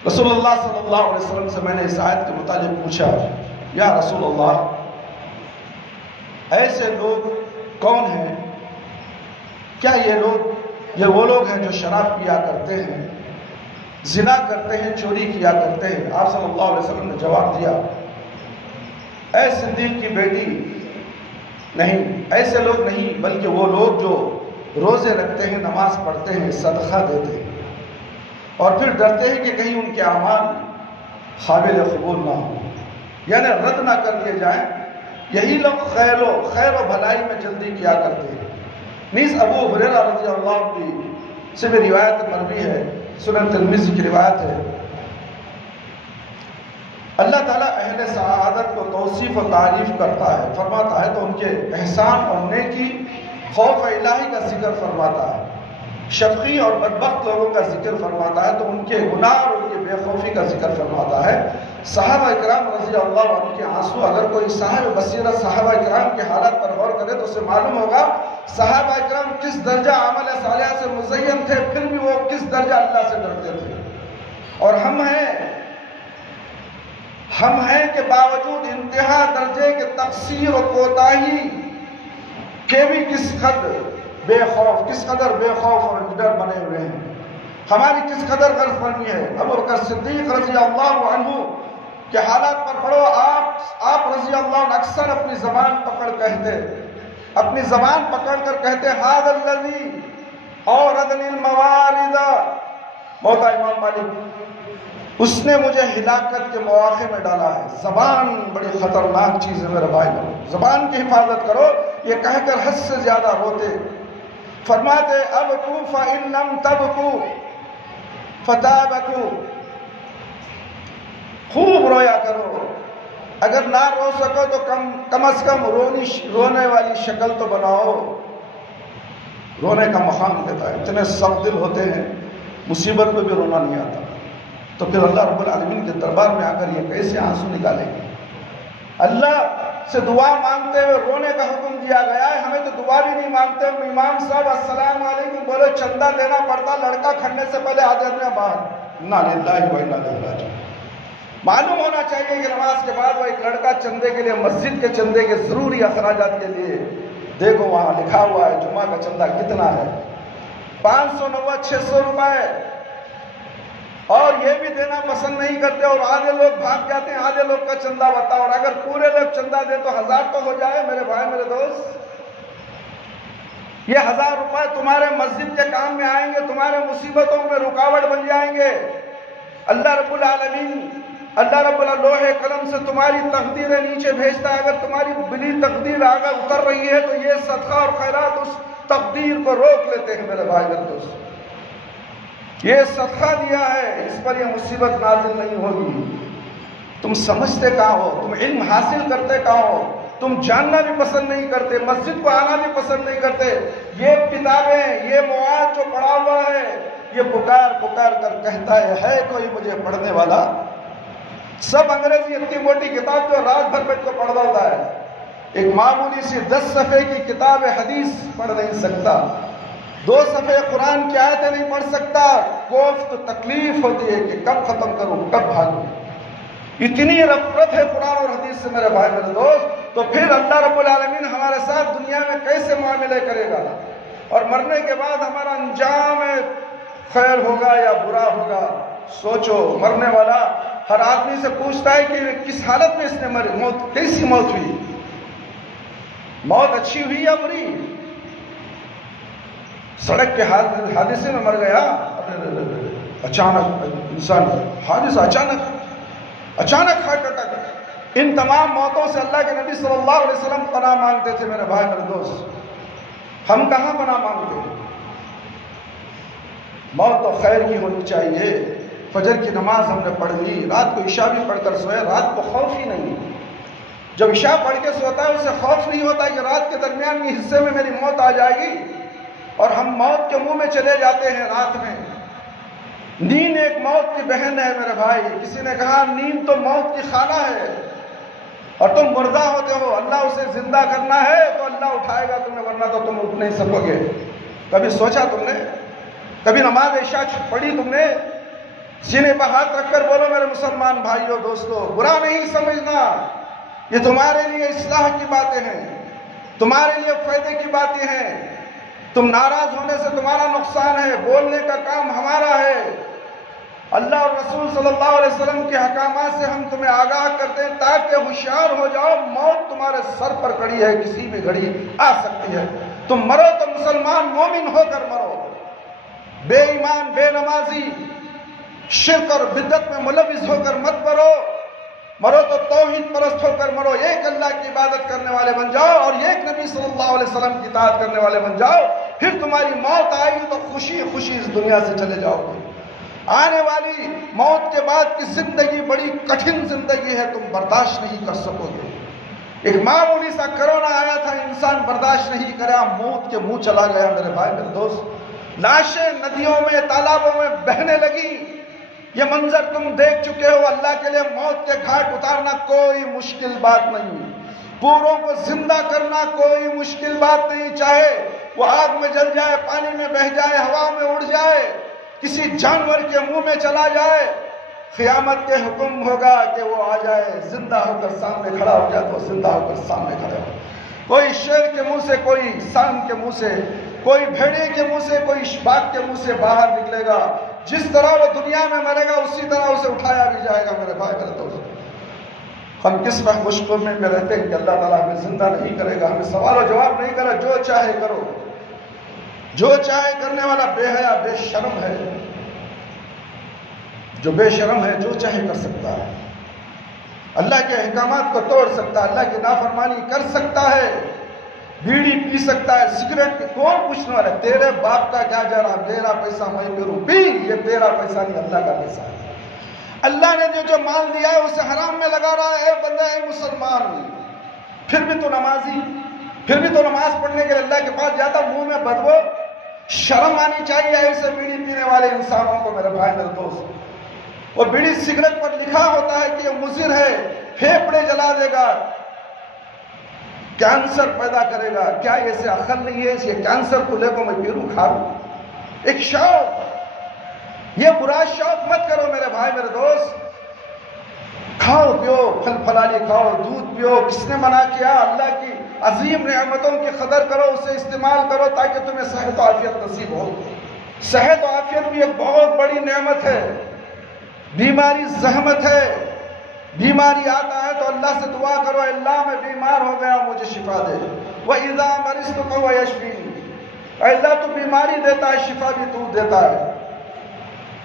رسول اللہ صلی اللہ علیہ وسلم سے میں نے اس آیت کے متعلق پوچھا، یا رسول اللہ، ایسے لوگ کون ہیں؟ کیا یہ وہ لوگ ہیں جو شراب پیا کرتے ہیں، زنا کرتے ہیں، چوری کیا کرتے ہیں؟ آپ صلی اللہ علیہ وسلم نے جواب دیا، اے صدیق کی بیٹی، نہیں، ایسے لوگ نہیں، بلکہ وہ لوگ جو روزے رکھتے ہیں، نماز پڑھتے ہیں، صدقہ دیتے ہیں، اور پھر ڈرتے ہیں کہ کہیں ان کے اعمال قابل قبول نہ ہوں، یعنی رد نہ کر دیے جائیں۔ یہی لوگ خیر و بھلائی میں جلدی کیا کرتے ہیں۔ نیز ابو ہریرہ رضی اللہ عنہ سے بھی روایت مروی ہے، سنن ترمذی کی روایت ہے، اللہ تعالیٰ اہل سعادت کو توصیف و تعریف کرتا ہے، فرماتا ہے تو ان کے احسان اور نیکی، خوف الہی کا ذکر فرماتا ہے، شفقی اور بدبخت لوگوں کا ذکر فرماتا ہے تو ان کے گناہ اور ان کے بے خوفی کا ذکر فرماتا ہے۔ صحابہ کرام رضی اللہ عنہ کے آنسو، اگر کوئی صاحب بصیرت صحابہ کرام کے حالات پر غور کرے تو اسے معلوم ہوگا صحابہ کرام کس درجہ عمل صالحہ سے مزین تھے، پھر بھی وہ کس درجہ اللہ سے ڈرتے تھے۔ اور ہم ہیں کہ باوجود انتہا درجے کے تقصیر و کوتاہی کے بھی کس قدر بے خوف اور ڈر بنے ہوئے ہیں، ہماری کس قدر غلط فہمی ہے۔ ابو بکر صدیق رضی اللہ عنہ کے حالات پر پڑھو، آپ رضی اللہ عنہ اکثر اپنی زبان پکڑ کر کہتے ھذا الذی اوردنی الموارد، موتا امام مالک، اس نے مجھے ہلاکت کے مواقع میں ڈالا ہے۔ زبان بڑی خطرناک چیز ہے میرے بھائی، زبان کی حفاظت کرو۔ یہ کہہ کر حد سے زیادہ روتے، فرماتے ابکو فإن لم تبکو فتابکو، خوب رویا کرو، اگر نہ رو سکو تو کم از کم رونے والی شکل تو بناؤ۔ رونے کا مقام دیتا ہے، اتنے سخت دل ہوتے ہیں، مصیبت میں بھی رونا نہیں آتا، تو پھر اللہ رب العالمین کے دربار میں آ کر یہ کیسے آنسو نکالیں گے؟ اللہ سے دعا مانگتے ہوئے رونے کا حکم دیا گیا ہے، ہمیں تو دعا بھی نہیں مانگتے، امام صاحب السلام علیکم بولو، چندہ دینا پڑتا، لڑکا کھڑنے سے پہلے آدھے باہر، انا للہ و انا الیہ راجعون۔ معلوم ہونا چاہیے کہ نماز کے بعد وہ ایک لڑکا چندے کے لیے، مسجد کے چندے کے ضروری اخراجات کے لیے، دیکھو وہاں لکھا ہوا ہے جمعہ کا چندہ کتنا ہے، 590 600 روپے، اور یہ بھی دینا پسند نہیں کرتے، اور آدھے لوگ بھاگ جاتے ہیں، آدھے لوگ کا چندہ بتاؤ، اور اگر پورے لوگ چندہ دے تو 1000 تو ہو جائے میرے بھائی میرے دوست۔ یہ 1000 روپے تمہارے مسجد کے کام میں آئیں گے، تمہارے مصیبتوں میں رکاوٹ بن جائیں گے۔ اللہ رب العالمین، اللہ رب لوح قلم سے تمہاری تقدیریں نیچے بھیجتا ہے، اگر تمہاری بلی تقدیر اگر اتر رہی ہے تو یہ صدقہ اور خیرات اس تقدیر کو روک لیتے ہیں میرے بھائی میرے دوست۔ یہ صدقہ دیا ہے، اس پر یہ مصیبت نازل نہیں ہوگی۔ تم سمجھتے کہاں ہو، تم علم حاصل کرتے کہاں ہو، تم جاننا بھی پسند نہیں کرتے، مسجد کو آنا بھی پسند نہیں کرتے۔ یہ کتابیں، یہ مواد جو پڑھا ہوا ہے، یہ پکار کر کہتا ہے کوئی مجھے پڑھنے والا؟ سب انگریزی اتنی موٹی کتاب جو رات بھر بیٹھ کو پڑھ رہا ہوتا ہے، ایک معمولی سی 10 صفحے کی کتاب حدیث پڑھ نہیں سکتا، 2 صفحے قرآن کی آیتیں نہیں پڑھ سکتا، کوفت تکلیف ہوتی ہے کہ کب ختم کروں کب بھاگوں۔ اتنی نفرت ہے قرآن اور حدیث سے میرے بھائی میرے دوست، تو پھر اللہ رب العالمین ہمارے ساتھ دنیا میں کیسے معاملے کرے گا، اور مرنے کے بعد ہمارا انجام خیر ہوگا یا برا ہوگا؟ سوچو، مرنے والا ہر آدمی سے پوچھتا ہے کہ کس حالت میں اس نے مری، موت کیسی موت ہوئی، موت اچھی ہوئی یا بری؟ سڑک کے حادثے میں مر گیا، اچانک انسان حادثہ، اچانک ہارٹ اٹیک، ان تمام موتوں سے اللہ کے نبی صلی اللہ علیہ وسلم پناہ مانگتے تھے میرے بھائی میرے دوست۔ ہم کہاں پناہ مانگتے ہیں؟ موت تو خیر کی ہونی چاہیے۔ فجر کی نماز ہم نے پڑھ لی، رات کو عشاء بھی پڑھ کر سوئے، رات کو خوف ہی نہیں۔ جب عشاء پڑھ کے سوتا ہے اسے خوف نہیں ہوتا کہ رات کے درمیان کے حصے میں میری موت آ جائے گی، اور ہم موت کے منہ میں چلے جاتے ہیں رات میں۔ نیند ایک موت کی بہن ہے میرے بھائی، کسی نے کہا نیند تو موت کی خالہ ہے، اور تم مردہ ہوتے ہو، اللہ اسے زندہ کرنا ہے تو اللہ اٹھائے گا تمہیں، ورنہ تو تم اٹھ نہیں سکو گے۔ کبھی سوچا تم نے؟ کبھی نماز عشاء پڑھی تم نے؟ سینے پر ہاتھ رکھ کر بولو میرے مسلمان بھائیوں دوستو، برا نہیں سمجھنا، یہ تمہارے لیے اصلاح کی باتیں ہیں، تمہارے لیے فائدے کی باتیں ہیں۔ تم ناراض ہونے سے تمہارا نقصان ہے، بولنے کا کام ہمارا ہے۔ اللہ اور رسول صلی اللہ علیہ وسلم کے احکامات سے ہم تمہیں آگاہ کرتے ہیں تاکہ ہوشیار ہو جاؤ، موت تمہارے سر پر کھڑی ہے، کسی بھی گھڑی آ سکتی ہے۔ تم مرو تو مسلمان مومن ہو کر مرو، بے ایمان بے نمازی شرک اور بدعت میں ملوث ہو کر مت مرو، مرو تو توحید پرست ہو کر مرو، ایک اللہ کی عبادت کرنے والے بن جاؤ اور ایک نبی صلی اللہ علیہ وسلم کی اطاعت کرنے والے بن جاؤ، پھر تمہاری موت آئے گی تو خوشی خوشی اس دنیا سے چلے جاؤ گے۔ آنے والی موت کے بعد کی زندگی بڑی کٹھن زندگی ہے، تم برداشت نہیں کر سکو گے۔ ایک معمولی سا کرونا آیا تھا، انسان برداشت نہیں کرا، موت کے منہ چلا گیا۔ میرے بھائی میرے دوست، لاشیں ندیوں میں تالابوں میں بہنے لگی، یہ منظر تم دیکھ چکے ہو۔ اللہ کے لیے موت کے گھاٹ اتارنا کوئی مشکل بات نہیں، پوروں کو زندہ کرنا کوئی مشکل بات نہیں، چاہے وہ آگ میں جل جائے، پانی میں بہہ جائے، ہوا میں اڑ جائے، کسی جانور کے منہ میں چلا جائے، قیامت کے حکم ہوگا کہ وہ آ جائے، زندہ ہو کر سامنے کھڑا ہو جائے تو زندہ ہو کر سامنے کھڑا ہو۔ کوئی شیر کے منہ سے، کوئی سانپ کے منہ سے، کوئی بھیڑیے کے منہ سے، کوئی اشباق کے منہ سے باہر نکلے گا۔ جس طرح وہ دنیا میں مرے گا اسی طرح اسے اٹھایا بھی جائے گا۔ میرے بھائی میرے دوست، ہم کس وقت خوش قدمی میں رہتے ہیں کہ اللہ تعالیٰ ہمیں زندہ نہیں کرے گا، ہمیں سوال و جواب نہیں کرے، جو چاہے کرو، جو چاہے کرنے والا بے حیا بے شرم ہے، جو بے شرم ہے جو چاہے کر سکتا ہے، اللہ کے احکامات کو توڑ سکتا ہے، اللہ کی نافرمانی کر سکتا ہے، بیڑی پی سکتا ہے، سگریٹ کون پوچھنے والا ہے؟ تیرے باپ کا کیا جا رہا، میرا پیسہ میں پیوں، پی، یہ تیرا پیسہ نہیں اللہ کا پیسہ ہے۔ اللہ نے جو مال دیا ہے اسے حرام میں لگا رہا ہے۔ بندہ ہے مسلمان، پھر بھی تو نمازی، پھر بھی تو نماز پڑھنے کے لیے اللہ کے پاس جاتا، منہ میں بدبو، شرم آنی چاہیے ایسے بیڑی پینے والے انسانوں کو۔ میرے بھائی میرے دوست، وہ بیڑی سگریٹ پر لکھا ہوتا ہے کہ یہ مضر ہے، پھیپڑے جلا دے گا، کینسر پیدا کرے گا۔ کیا ایسے عقل نہیں ہے یہ کینسر کو لے کو میں پیروں کھا لوں؟ ایک شوق، یہ برا شوق مت کرو میرے بھائی میرے دوست۔ کھاؤ پیو، پھل پھلالی کھاؤ، دودھ پیو، کس نے منع کیا؟ اللہ کی عظیم نعمتوں کی قدر کرو، اسے استعمال کرو تاکہ تمہیں صحت و عافیت نصیب ہو۔ صحت و عافیت بھی ایک بہت بڑی نعمت ہے۔ بیماری زحمت ہے، بیماری آتا ہے تو اللہ سے دعا کرو، اللہ میں بیمار ہو گیا مجھے شفا دے۔ وَإِذَا مَرِضْتُ فَهُوَ يَشْفِينِ، اے اللہ تو بیماری دیتا ہے، شفا بھی تو دیتا ہے۔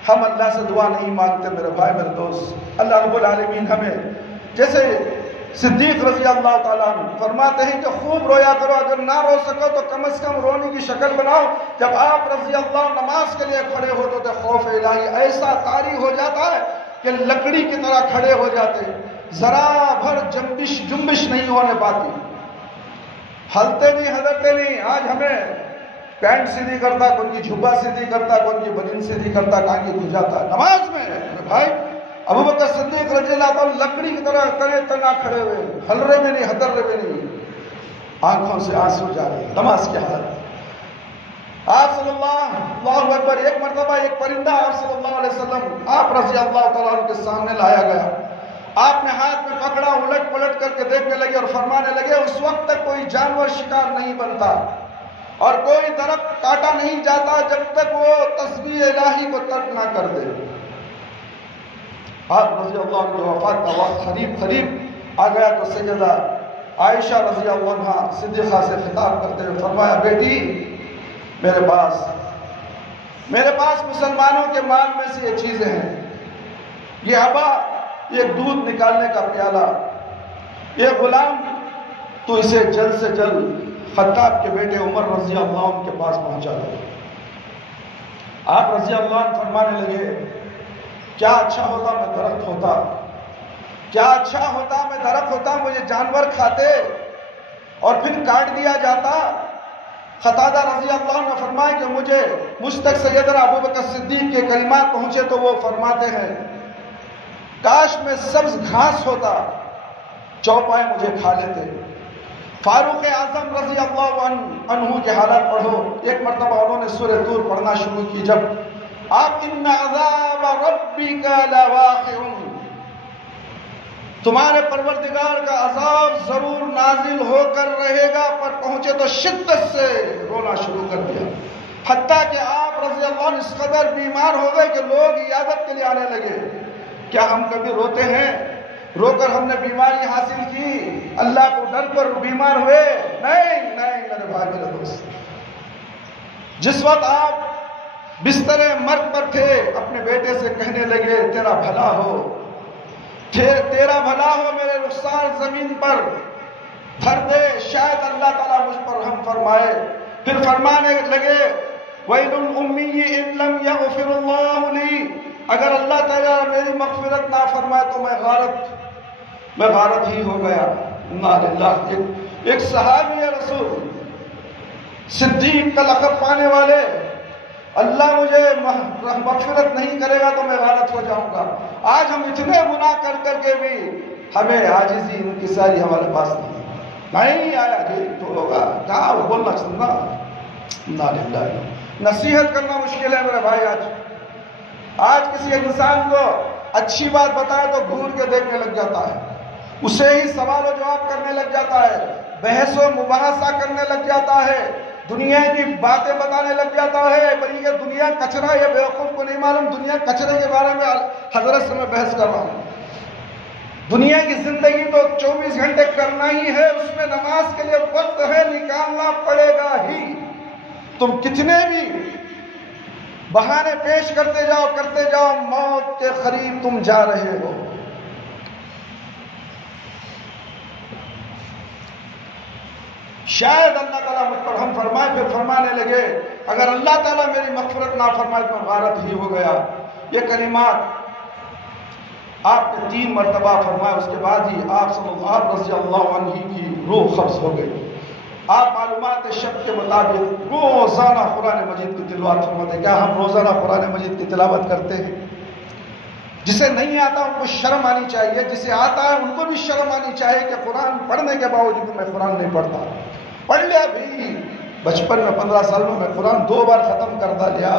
ہم اللہ سے دعا نہیں مانگتے میرے بھائی میرے دوست۔ اللہ رب العالمین ہمیں، جیسے صدیق رضی اللہ تعالیٰ عنہ فرماتے ہیں کہ خوب رویا کرو، اگر نہ رو سکو تو کم از کم رونے کی شکل بناؤ۔ جب آپ رضی اللہ نماز کے لیے کھڑے ہوتے تھے، خوف الہی ایسا طاری ہو جاتا ہے کہ لکڑی کی طرح کھڑے ہو جاتے، ذرا بھر جنبش نہیں ہونے پاتی، ہلتے نہیں ہلتے نہیں۔ آج ہمیں پینٹ سیدھی کرتا، کون کی جھبا سیدھی کرتا، کون کی بدن سیدھی کرتا، ٹانگی کھل جاتا ہے نماز میں۔ بھائی ابو بکر صدیق رضی اللہ عنہ لکڑی کی طرح تنے تنا کھڑے ہوئے، ہلرے میں نہیں ہدرے میں نہیں، آنکھوں سے آنسو جا رہے نماز کی حالت۔ آپ صلی اللہ اکبر، ایک مرتبہ ایک پرندہ آپ صلی اللہ علیہ وسلم آپ رضی اللہ تعالیٰ عنہ کے سامنے لایا گیا، آپ نے ہاتھ میں پکڑا، الٹ پلٹ کر کے دیکھنے لگے اور فرمانے لگے اس وقت تک کوئی جانور شکار نہیں بنتا اور کوئی درخت کاٹا نہیں جاتا جب تک وہ تسبیح الہی کو ترک نہ کر دے۔ آپ رضی اللہ عنہ کی وفات کا وقت قریب آ گیا تو سیدہ عائشہ رضی اللہ عنہ صدیقہ سے خطاب کرتے ہوئے فرمایا، بیٹی میرے پاس مسلمانوں کے مال میں سے یہ چیزیں ہیں، یہ ابا، یہ دودھ نکالنے کا پیالہ، یہ غلام، تو اسے جلد سے جلد خطاب کے بیٹے عمر رضی اللہ عنہ کے پاس پہنچا دو۔ آپ رضی اللہ عنہ فرمانے لگے، کیا اچھا ہوتا میں درخت ہوتا، کیا اچھا ہوتا میں درخت ہوتا، مجھے جانور کھاتے اور پھر کاٹ دیا جاتا۔ قتادہ رضی اللہ عنہ نے فرمایا کہ مجھ تک سیدنا ابو بکر صدیق کے کلمات پہنچے تو وہ فرماتے ہیں، کاش میں سبز گھاس ہوتا، چوپائے مجھے کھا لیتے۔ فاروق اعظم رضی اللہ عنہ کی حالت پڑھو، ایک مرتبہ انہوں نے سورہ طور پڑھنا شروع کی، جب آپ ان عذاب ربک لواقع، تمہارے پروردگار کا عذاب ضرور نازل ہو کر رہے گا، پر پہنچے تو شدت سے رونا شروع کر دیا، حتیٰ کہ آپ رضی اللہ عنہ اس قدر بیمار ہو گئے کہ لوگ عیادت کے لیے آنے لگے۔ کیا ہم کبھی روتے ہیں؟ رو کر ہم نے بیماری حاصل کی، اللہ کو ڈر کر بیمار ہوئے؟ نہیں نہیں میرے بھائی میرے دوست، جس وقت آپ بستر مرگ پر تھے اپنے بیٹے سے کہنے لگے تیرا بھلا ہو، تیرا بھلا ہو میرے رخسار زمین پر دھر دے، شاید اللہ تعالیٰ مجھ پر رحم فرمائے۔ پھر فرمانے لگے وَيْلُ الْأُمِّيِّ إِن لَّمْ يَغْفِرِ اللَّهُ لِي، اگر اللہ تعالیٰ میری مغفرت نہ فرمائے تو میں غارت ہی ہو گیا۔ انا للہ۔ ایک صحابی رسول صدیق کا لقب پانے والے، اللہ مجھے مغفرت نہیں کرے گا تو میں غارت ہو جاؤں گا۔ آج ہم اتنے گناہ کر کے بھی ہمیں عاجزی انکساری ہمارے پاس نہیں آیا جی تو ہوگا کہاں بولنا چلنا۔ انا للہ۔ نصیحت کرنا مشکل ہے میرے بھائی۔ آج کسی انسان کو اچھی بات بتائے تو گھور کے دیکھنے لگ جاتا ہے، اسے ہی سوال و جواب کرنے لگ جاتا ہے، بحث و مباحثہ کرنے لگ جاتا ہے، دنیا کی باتیں بتانے لگ جاتا ہے۔ بھئی یہ دنیا کچرا، یہ بیوقوف کو نہیں معلوم دنیا کچرے کے بارے میں حضرت سے میں بحث کر رہا ہوں۔ دنیا کی زندگی تو 24 گھنٹے کرنا ہی ہے، اس میں نماز کے لیے وقت ہے، نکالنا پڑے گا ہی۔ تم کتنے بھی بہانے پیش کرتے جاؤ، موت کے قریب تم جا رہے ہو۔ شاید اللہ تعالیٰ مجھ پر رحم فرمائے۔ پھر فرمانے لگے اگر اللہ تعالیٰ میری مغفرت نہ فرمائے تو میں غارت ہی ہو گیا۔ یہ کلمات آپ نے 3 مرتبہ فرمایا، اس کے بعد ہی آپ رضی اللہ عنہ کی روح قبض ہو گئی۔ آپ معلومات شب کے مطابق روزانہ قرآن مجید کی تلاوت فرماتے ہیں۔ کیا ہم روزانہ قرآن مجید کی تلاوت کرتے ہیں؟ جسے نہیں آتا ان کو شرم آنی چاہیے، جسے آتا ہے ان کو بھی شرم آنی چاہیے کہ قرآن پڑھنے کے باوجود میں قرآن نہیں پڑھتا۔ پڑھ لیا بھی، بچپن میں 15 سال میں قرآن 2 بار ختم کر لیا۔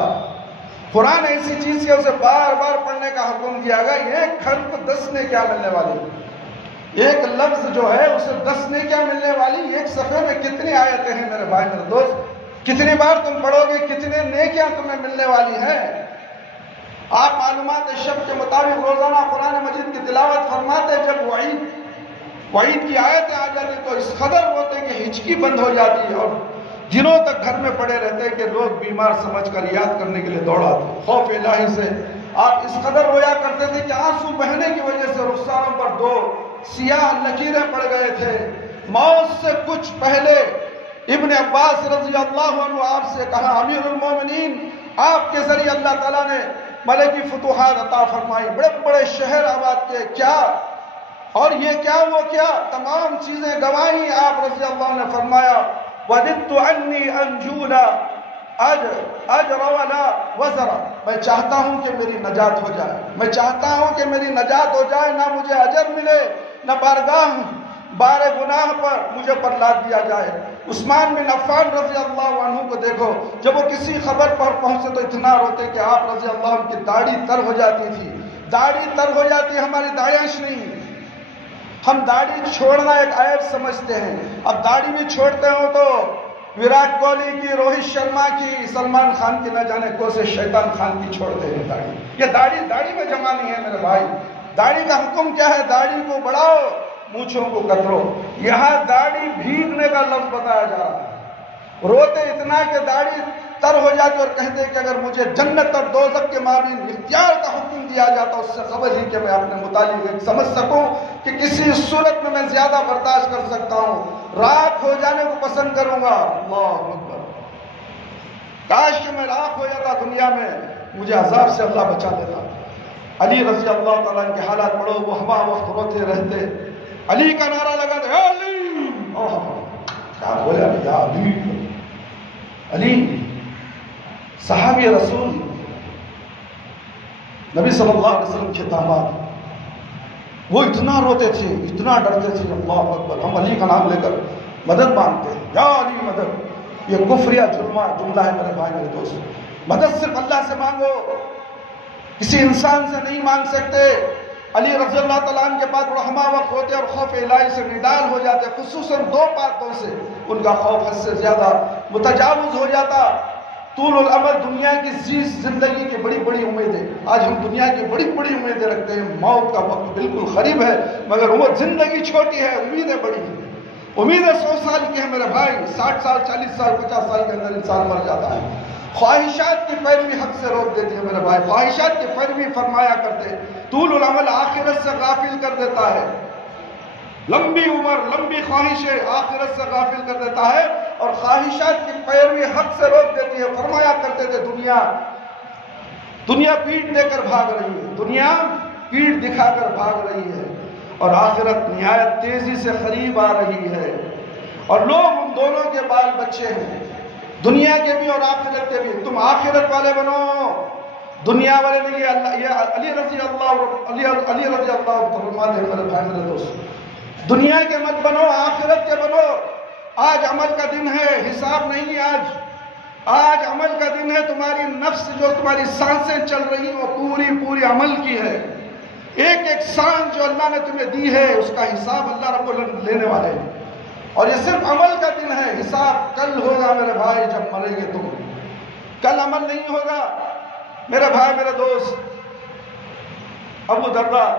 قرآن ایسی چیز ہے اسے بار بار پڑھنے کا حکم کیا گیا۔ ایک حرف کو 10 نے کیا ملنے والی، ایک لفظ جو ہے اسے 10 نے کیا ملنے والی۔ ایک صفحے میں کتنی آیتیں ہیں میرے بھائی میرے دوست، کتنی بار تم پڑھو گے، کتنے نیکیاں تمہیں ملنے والی ہیں۔ آپ معلومات شب کے مطابق روزانہ قرآن مجید کی تلاوت فرماتے، جب وعید کی آیتیں آ جاتی تو اس قدر ہوتے کہ ہچکی بند ہو جاتی اور دنوں تک گھر میں پڑے رہتے کہ لوگ بیمار سمجھ کر یاد کرنے کے لیے دوڑاتے۔ خوف الہی سے آپ اس قدر رویا کرتے تھے کہ آنسو بہنے کی وجہ سے رخساروں پر 2 سیاہ لکیریں پڑ گئے تھے۔ موت سے کچھ پہلے ابن عباس رضی اللہ عنہ آپ سے کہا امیر المومنین، آپ کے ذریعے اللہ تعالیٰ نے ملکی فتوحات عطا فرمائی، بڑے بڑے شہر آباد کے، کیا اور یہ کیا وہ کیا، تمام چیزیں گنوائی۔ آپ رضی اللہ عنہ نے فرمایا وَدِدْتُ عَنِّي أَنْجُولَ أَجْرَ وَلَا وَزَرَ، میں چاہتا ہوں کہ میری نجات ہو جائے، میں چاہتا ہوں کہ میری نجات ہو جائے، نہ مجھے اجر ملے نہ بارگاہ بار گناہ پر مجھے پر لاد دیا جائے۔ عثمان بن عفان رضی اللہ عنہ کو دیکھو، جب وہ کسی خبر پر پہنچے تو اتنا روتے کہ آپ رضی اللہ عنہ کی داڑھی تر ہو جاتی تھی، داڑھی تر ہو جاتی، ہماری داڑھیاں نہیں۔ ہم داڑھی چھوڑنا ایک عیب سمجھتے ہیں، اب داڑھی بھی چھوڑتے ہو تو وراٹ کوہلی کی، روہت شرما کی، سلمان خان کی، نہ جانے کون سے شیطان خان کی چھوڑتے ہیں داڑھی۔ یہ داڑھی میں جمع نہیں ہے میرے بھائی۔ داڑھی کا حکم کیا ہے؟ داڑھی کو بڑھاؤ، مونچھوں کو کترو۔ یہاں داڑھی بھیگنے کا لفظ بتایا جا رہا ہے۔ روتے اتنا کہ داڑھی تر ہو جاتی اور کہتے کہ اگر مجھے جنت اور دوزخ کے مابین اختیار کا حکم دیا جاتا اس سے قبل ہی کہ میں اپنے متعلق سمجھ سکوں کہ کسی صورت میں زیادہ برداشت کر سکتا ہوں، راکھ ہو جانے کو پسند کروں گا۔ اللہ اکبر، کاش کہ میں راکھ ہو جاتا دنیا میں، مجھے عذاب سے اللہ بچا دیتا۔ علی رضی اللہ تعالیٰ عنہ کے حالات پڑھو، وہ ہما وقت روتے رہتے، علی کا نعرہ لگا دے، اے علی، کیا بولے یا علی، علی صحابی رسول نبی صلی اللہ علیہ وسلم کے داماد، وہ اتنا روتے تھے، اتنا ڈرتے تھے۔ اللہ اکبر، ہم علی کا نام لے کر مدد مانگتے ہیں، یا علی مدد۔ یہ کفر یا جملہ ہے میرے بھائی میرے دوست، مدد صرف اللہ سے مانگو۔ کسی انسان سے نہیں مانگ سکتے۔ علی رضی اللہ تعالیٰ عنہ کے بعد رحمہ وقت ہوتے اور خوف الہی سے نڈال ہو جاتے، خصوصاً دو باتوں سے ان کا خوف حد سے زیادہ متجاوز ہو جاتا۔ طول العمر، دنیا کی زندگی کی بڑی بڑی امیدیں، آج ہم دنیا کی بڑی بڑی امیدیں رکھتے ہیں، موت کا وقت بالکل قریب ہے مگر وہ زندگی چھوٹی ہے، امیدیں بڑی ہیں۔ امیدیں 100 سال کی ہیں میرے بھائی، 60 سال 40 سال 50 سال کے اندر انسان مر جاتا ہے۔ خواہشات کی پیروی حق سے روک دیتی ہے میرے بھائی، خواہشات کی پیروی فرمایا کرتے، طول العمل آخرت سے غافل کر دیتا ہے۔ لمبی عمر، لمبی خواہشیں آخرت سے غافل کر دیتا ہے اور خواہشات کی پیروی حق سے روک دیتی ہے۔ فرمایا کرتے تھے دنیا پیٹ دے کر بھاگ رہی ہے، دنیا پیٹ دکھا کر بھاگ رہی ہے اور آخرت نہایت تیزی سے قریب آ رہی ہے، اور لوگ ان دونوں کے بال بچے ہیں، دنیا کے بھی اور آخرت کے بھی۔ تم آخرت والے بنو، دنیا والے نہیں۔ یہ علی رضی اللہ فرماتے ہیں میرے بھائی میرے دوست، دنیا کے مت بنو، آخرت کے بنو۔ آج عمل کا دن ہے، حساب نہیں۔ آج عمل کا دن ہے، تمہاری نفس جو تمہاری سانسیں چل رہی وہ پوری عمل کی ہے۔ ایک ایک سانس جو اللہ نے تمہیں دی ہے اس کا حساب اللہ رب العالمین لینے والے ہیں، اور یہ صرف عمل کا دن ہے۔ حساب کل ہوگا میرے بھائی، جب مریں گے تم، کل عمل نہیں ہوگا میرے بھائی میرے دوست۔ ابو درداء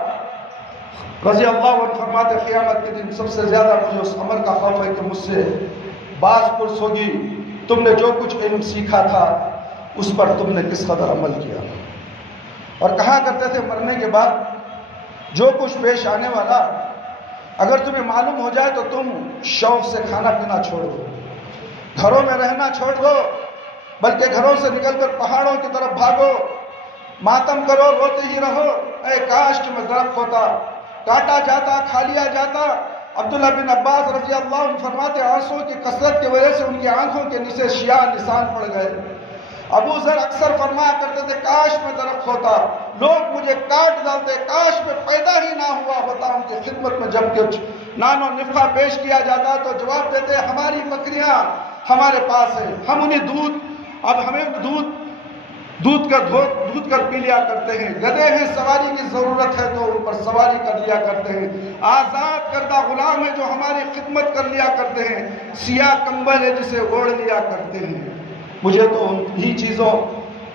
رضی اللہ عنہ فرماتے قیامت کے دن سب سے زیادہ مجھے اس عمل کا خوف ہے کہ مجھ سے باز پرس ہوگی، تم نے جو کچھ علم سیکھا تھا اس پر تم نے کس قدر عمل کیا۔ اور کہا کرتے تھے مرنے کے بعد جو کچھ پیش آنے والا اگر تمہیں معلوم ہو جائے تو تم شوق سے کھانا پینا چھوڑ دو، گھروں میں رہنا چھوڑ دو، بلکہ گھروں سے نکل کر پہاڑوں کی طرف بھاگو، ماتم کرو، روتے ہی رہو، اے کاش کہ میں درخت ہوتا، کاٹا جاتا، کھا لیا جاتا۔ عبداللہ بن عباس رضی اللہ عنہ فرماتے آنسوں کی کثرت کی وجہ سے ان کی آنکھوں کے نیچے سیاہ نشان پڑ گئے۔ ابو ذر اکثر فرمایا کرتے تھے کاش میں درخت ہوتا، لوگ مجھے کاٹ ڈالتے، کاش میں پیدا ہی نہ ہوا ہوتا۔ ان کی خدمت میں جب کچھ نان و نفع پیش کیا جاتا تو جواب دیتے ہماری بکریاں ہمارے پاس ہیں، ہم انہیں ہمیں دودھ کر پی لیا کرتے ہیں، گدھے ہیں سواری کی ضرورت ہے تو ان پر سواری کر لیا کرتے ہیں، آزاد کردہ غلام ہے جو ہماری خدمت کر لیا کرتے ہیں، سیاہ کمبل ہے جسے اوڑھ لیا کرتے ہیں۔ مجھے تو انہی چیزوں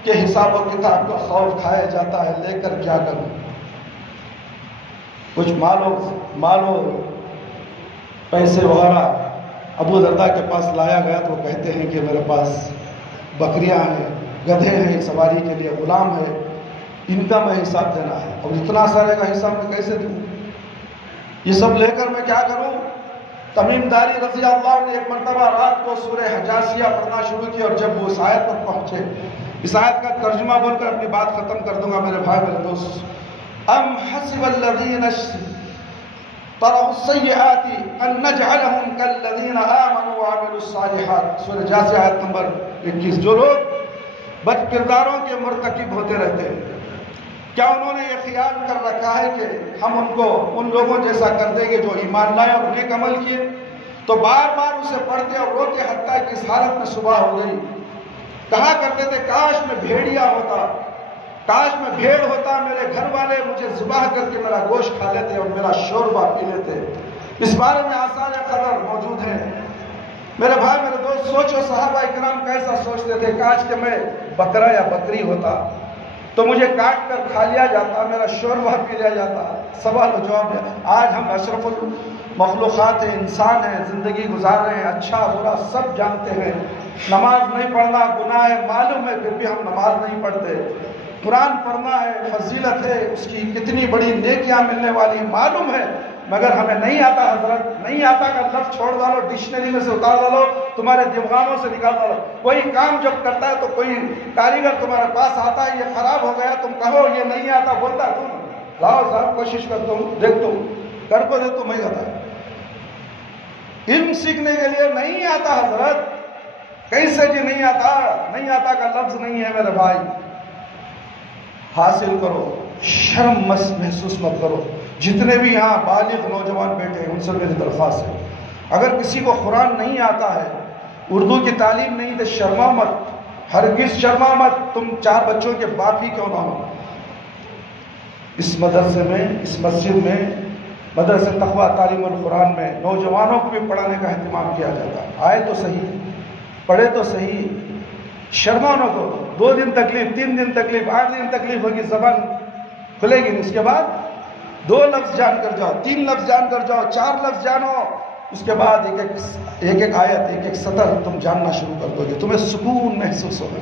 کے حساب و کتاب کا خوف کھایا جاتا ہے، لے کر کیا کروں۔ کچھ مالو پیسے وغیرہ ابو درداء کے پاس لایا گیا تو وہ کہتے ہیں کہ میرے پاس بکریاں ہیں، گدھے ہیں، سواری کے لیے غلام ہے، ان کا میں حساب دینا ہے، اور اتنا سارے کا حساب میں کیسے دوں؟ یہ سب لے کر میں کیا کروں؟ تمیم داری رضی اللہ عنہ نے ایک مرتبہ رات کو سورہ حجاسیہ پڑھنا شروع کی، اور جب وہ اس آیت پر پہنچے، اس آیت کا ترجمہ بول کر اپنی بات ختم کر دوں گا میرے بھائی میرے دوست۔ ام حسب الذین طرحوا السیئات ان نجعلہم کالذین آمنوا وعملوا الصالحات، سورہ جاسیہ آیت نمبر 21۔ جو لوگ بد کرداروں کے مرتکب ہوتے رہتے ہیں، کیا انہوں نے یہ خیال کر رکھا ہے کہ ہم ان کو ان لوگوں جیسا کر دیں گے جو ایمان لائے اور نیک عمل کیے؟ تو بار بار اسے پڑھتے اور روتے حتیٰ کہ اس حالت میں صبح ہو گئی۔ کہا کرتے تھے کاش میں بھیڑیا ہوتا، کاش میں بھیڑ ہوتا، میرے گھر والے مجھے ذبح کر کے میرا گوشت کھا لیتے اور میرا شوربہ پی لیتے۔ اس بارے میں آثار خبر موجود ہیں میرے بھائی میرے دوست۔ سوچو صحابہ کرام کیسا سوچتے تھے، کاش کہ میں بکرا یا بکری ہوتا تو مجھے کاٹ کر کھا لیا جاتا، میرا شوربہ پی لیا جاتا۔ سوال و جواب ہے۔ آج ہم اشرف المخلوقات ہیں، انسان ہیں، زندگی گزار رہے ہیں، اچھا برا سب جانتے ہیں، نماز نہیں پڑھنا گناہ ہے معلوم ہے، پھر بھی ہم نماز نہیں پڑھتے۔ قرآن پڑھنا ہے فضیلت ہے، اس کی کتنی بڑی نیکیاں ملنے والی معلوم ہے، مگر ہمیں نہیں آتا۔ حضرت نہیں آتا کا لفظ چھوڑ ڈالو، ڈکشنری میں سے اتار ڈالو، تمہارے دماغوں سے نکال ڈالو۔ کوئی کام جب کرتا ہے تو کوئی کاریگر تمہارے پاس آتا ہے، یہ خراب ہو گیا، تم کہو یہ نہیں آتا، بولتا ہے تم لاؤ صاحب کوشش کرتا ہوں، دیکھ تم کر کو دے تو نہیں آتا۔ علم سیکھنے کے لیے نہیں آتا حضرت، کیسے جی نہیں آتا؟ نہیں آتا کا لفظ نہیں ہے میرے بھائی۔ حاصل کرو، شرم محسوس مت کرو۔ جتنے بھی یہاں بالغ نوجوان بیٹھے ہیں ان سے میری درخواست ہے، اگر کسی کو قرآن نہیں آتا ہے، اردو کی تعلیم نہیں تو شرما مت، ہرگز شرما مت۔ تم 4 بچوں کے باپ ہی کیوں نہ ہو، اس مدرسے میں، اس مسجد میں، مدرسہ تقویٰ تعلیم القرآن میں نوجوانوں کو بھی پڑھانے کا اہتمام کیا جاتا ہے۔ آئے تو صحیح، پڑھے تو صحیح، شرمانوں کو 2 دن تکلیف، 3 دن تکلیف، 8 دن تکلیف ہوگی، زبان کھلے گی، اس کے بعد 2 لفظ جان کر جاؤ، 3 لفظ جان کر جاؤ، 4 لفظ جانو، اس کے بعد ایک آیت، ایک سطر تم جاننا شروع کر دو گے، تمہیں سکون محسوس ہوگا،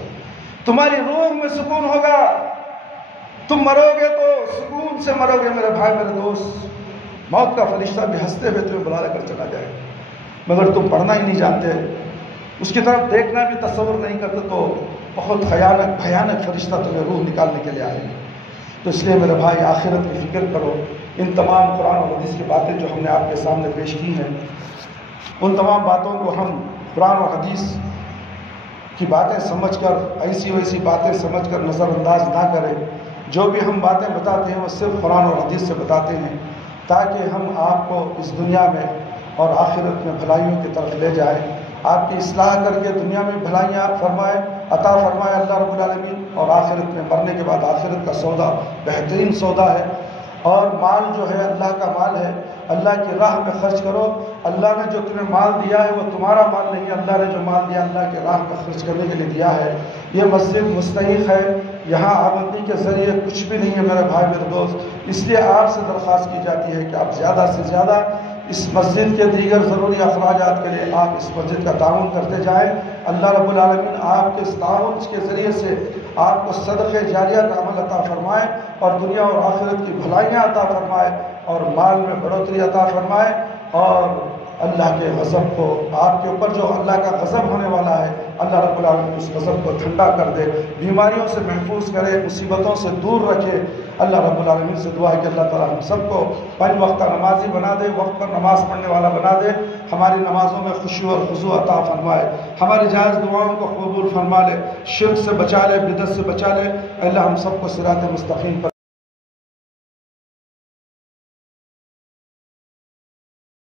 تمہاری روح میں سکون ہوگا، تم مرو گے تو سکون سے مرو گے میرے بھائی، میرے دوست۔ موت کا فرشتہ بھی ہنستے ہوئے تمہیں بلا لے کر چلا جائے، مگر تم پڑھنا ہی نہیں جانتے، اس کی طرف دیکھنا بھی تصور نہیں کرتے، تو بہت بھیانک فرشتہ تمہیں روح نکالنے کے لیے آئے گا۔ تو اس لیے میرے بھائی آخرت کی فکر کرو۔ ان تمام قرآن اور حدیث کی باتیں جو ہم نے آپ کے سامنے پیش کی ہیں، ان تمام باتوں کو ہم قرآن اور حدیث کی باتیں سمجھ کر، ایسی ویسی باتیں سمجھ کر نظر انداز نہ کریں۔ جو بھی ہم باتیں بتاتے ہیں وہ صرف قرآن اور حدیث سے بتاتے ہیں، تاکہ ہم آپ کو اس دنیا میں اور آخرت میں بھلائیوں کی طرف لے جائیں، آپ کی اصلاح کر کے دنیا میں بھلائیاں فرمائے، عطا فرمائے اللہ رب العالمین، اور آخرت میں مرنے کے بعد آخرت کا سودا بہترین سودا ہے۔ اور مال جو ہے اللہ کا مال ہے، اللہ کی راہ میں خرچ کرو۔ اللہ نے جو تمہیں مال دیا ہے وہ تمہارا مال نہیں ہے، اللہ نے جو مال دیا اللہ کی راہ میں خرچ کرنے کے لیے دیا ہے۔ یہ مسجد مستحق ہے، یہاں آمدنی کے ذریعے کچھ بھی نہیں ہے میرے بھائی میرے دوست، اس لیے آپ سے درخواست کی جاتی ہے کہ آپ زیادہ سے زیادہ اس مسجد کے دیگر ضروری اخراجات کے لیے آپ اس مسجد کا تعاون کرتے جائیں۔ اللہ رب العالمین آپ کے اس تعاون کے ذریعے سے آپ کو صدقہ جاریہ کا عمل عطا فرمائے، اور دنیا اور آخرت کی بھلائیاں عطا فرمائے، اور مال میں بڑھوتری عطا فرمائے، اور اللہ کے غضب کو، آپ کے اوپر جو اللہ کا غضب ہونے والا ہے، اللہ رب العالمین اس غضب کو ٹھنڈا کر دے، بیماریوں سے محفوظ کرے، مصیبتوں سے دور رکھے۔ اللہ رب العالمین سے دعا ہے کہ اللہ تعالیٰ ہم سب کو 5 وقت نمازی بنا دے، وقت پر نماز پڑھنے والا بنا دے، ہماری نمازوں میں خشوع اور خضوع عطا فرمائے، ہماری جائز دعاؤں کو قبول فرما لے، شرک سے بچا لے، بدعت سے بچا لے۔ اللہ ہم سب کو صراط مستقیم پر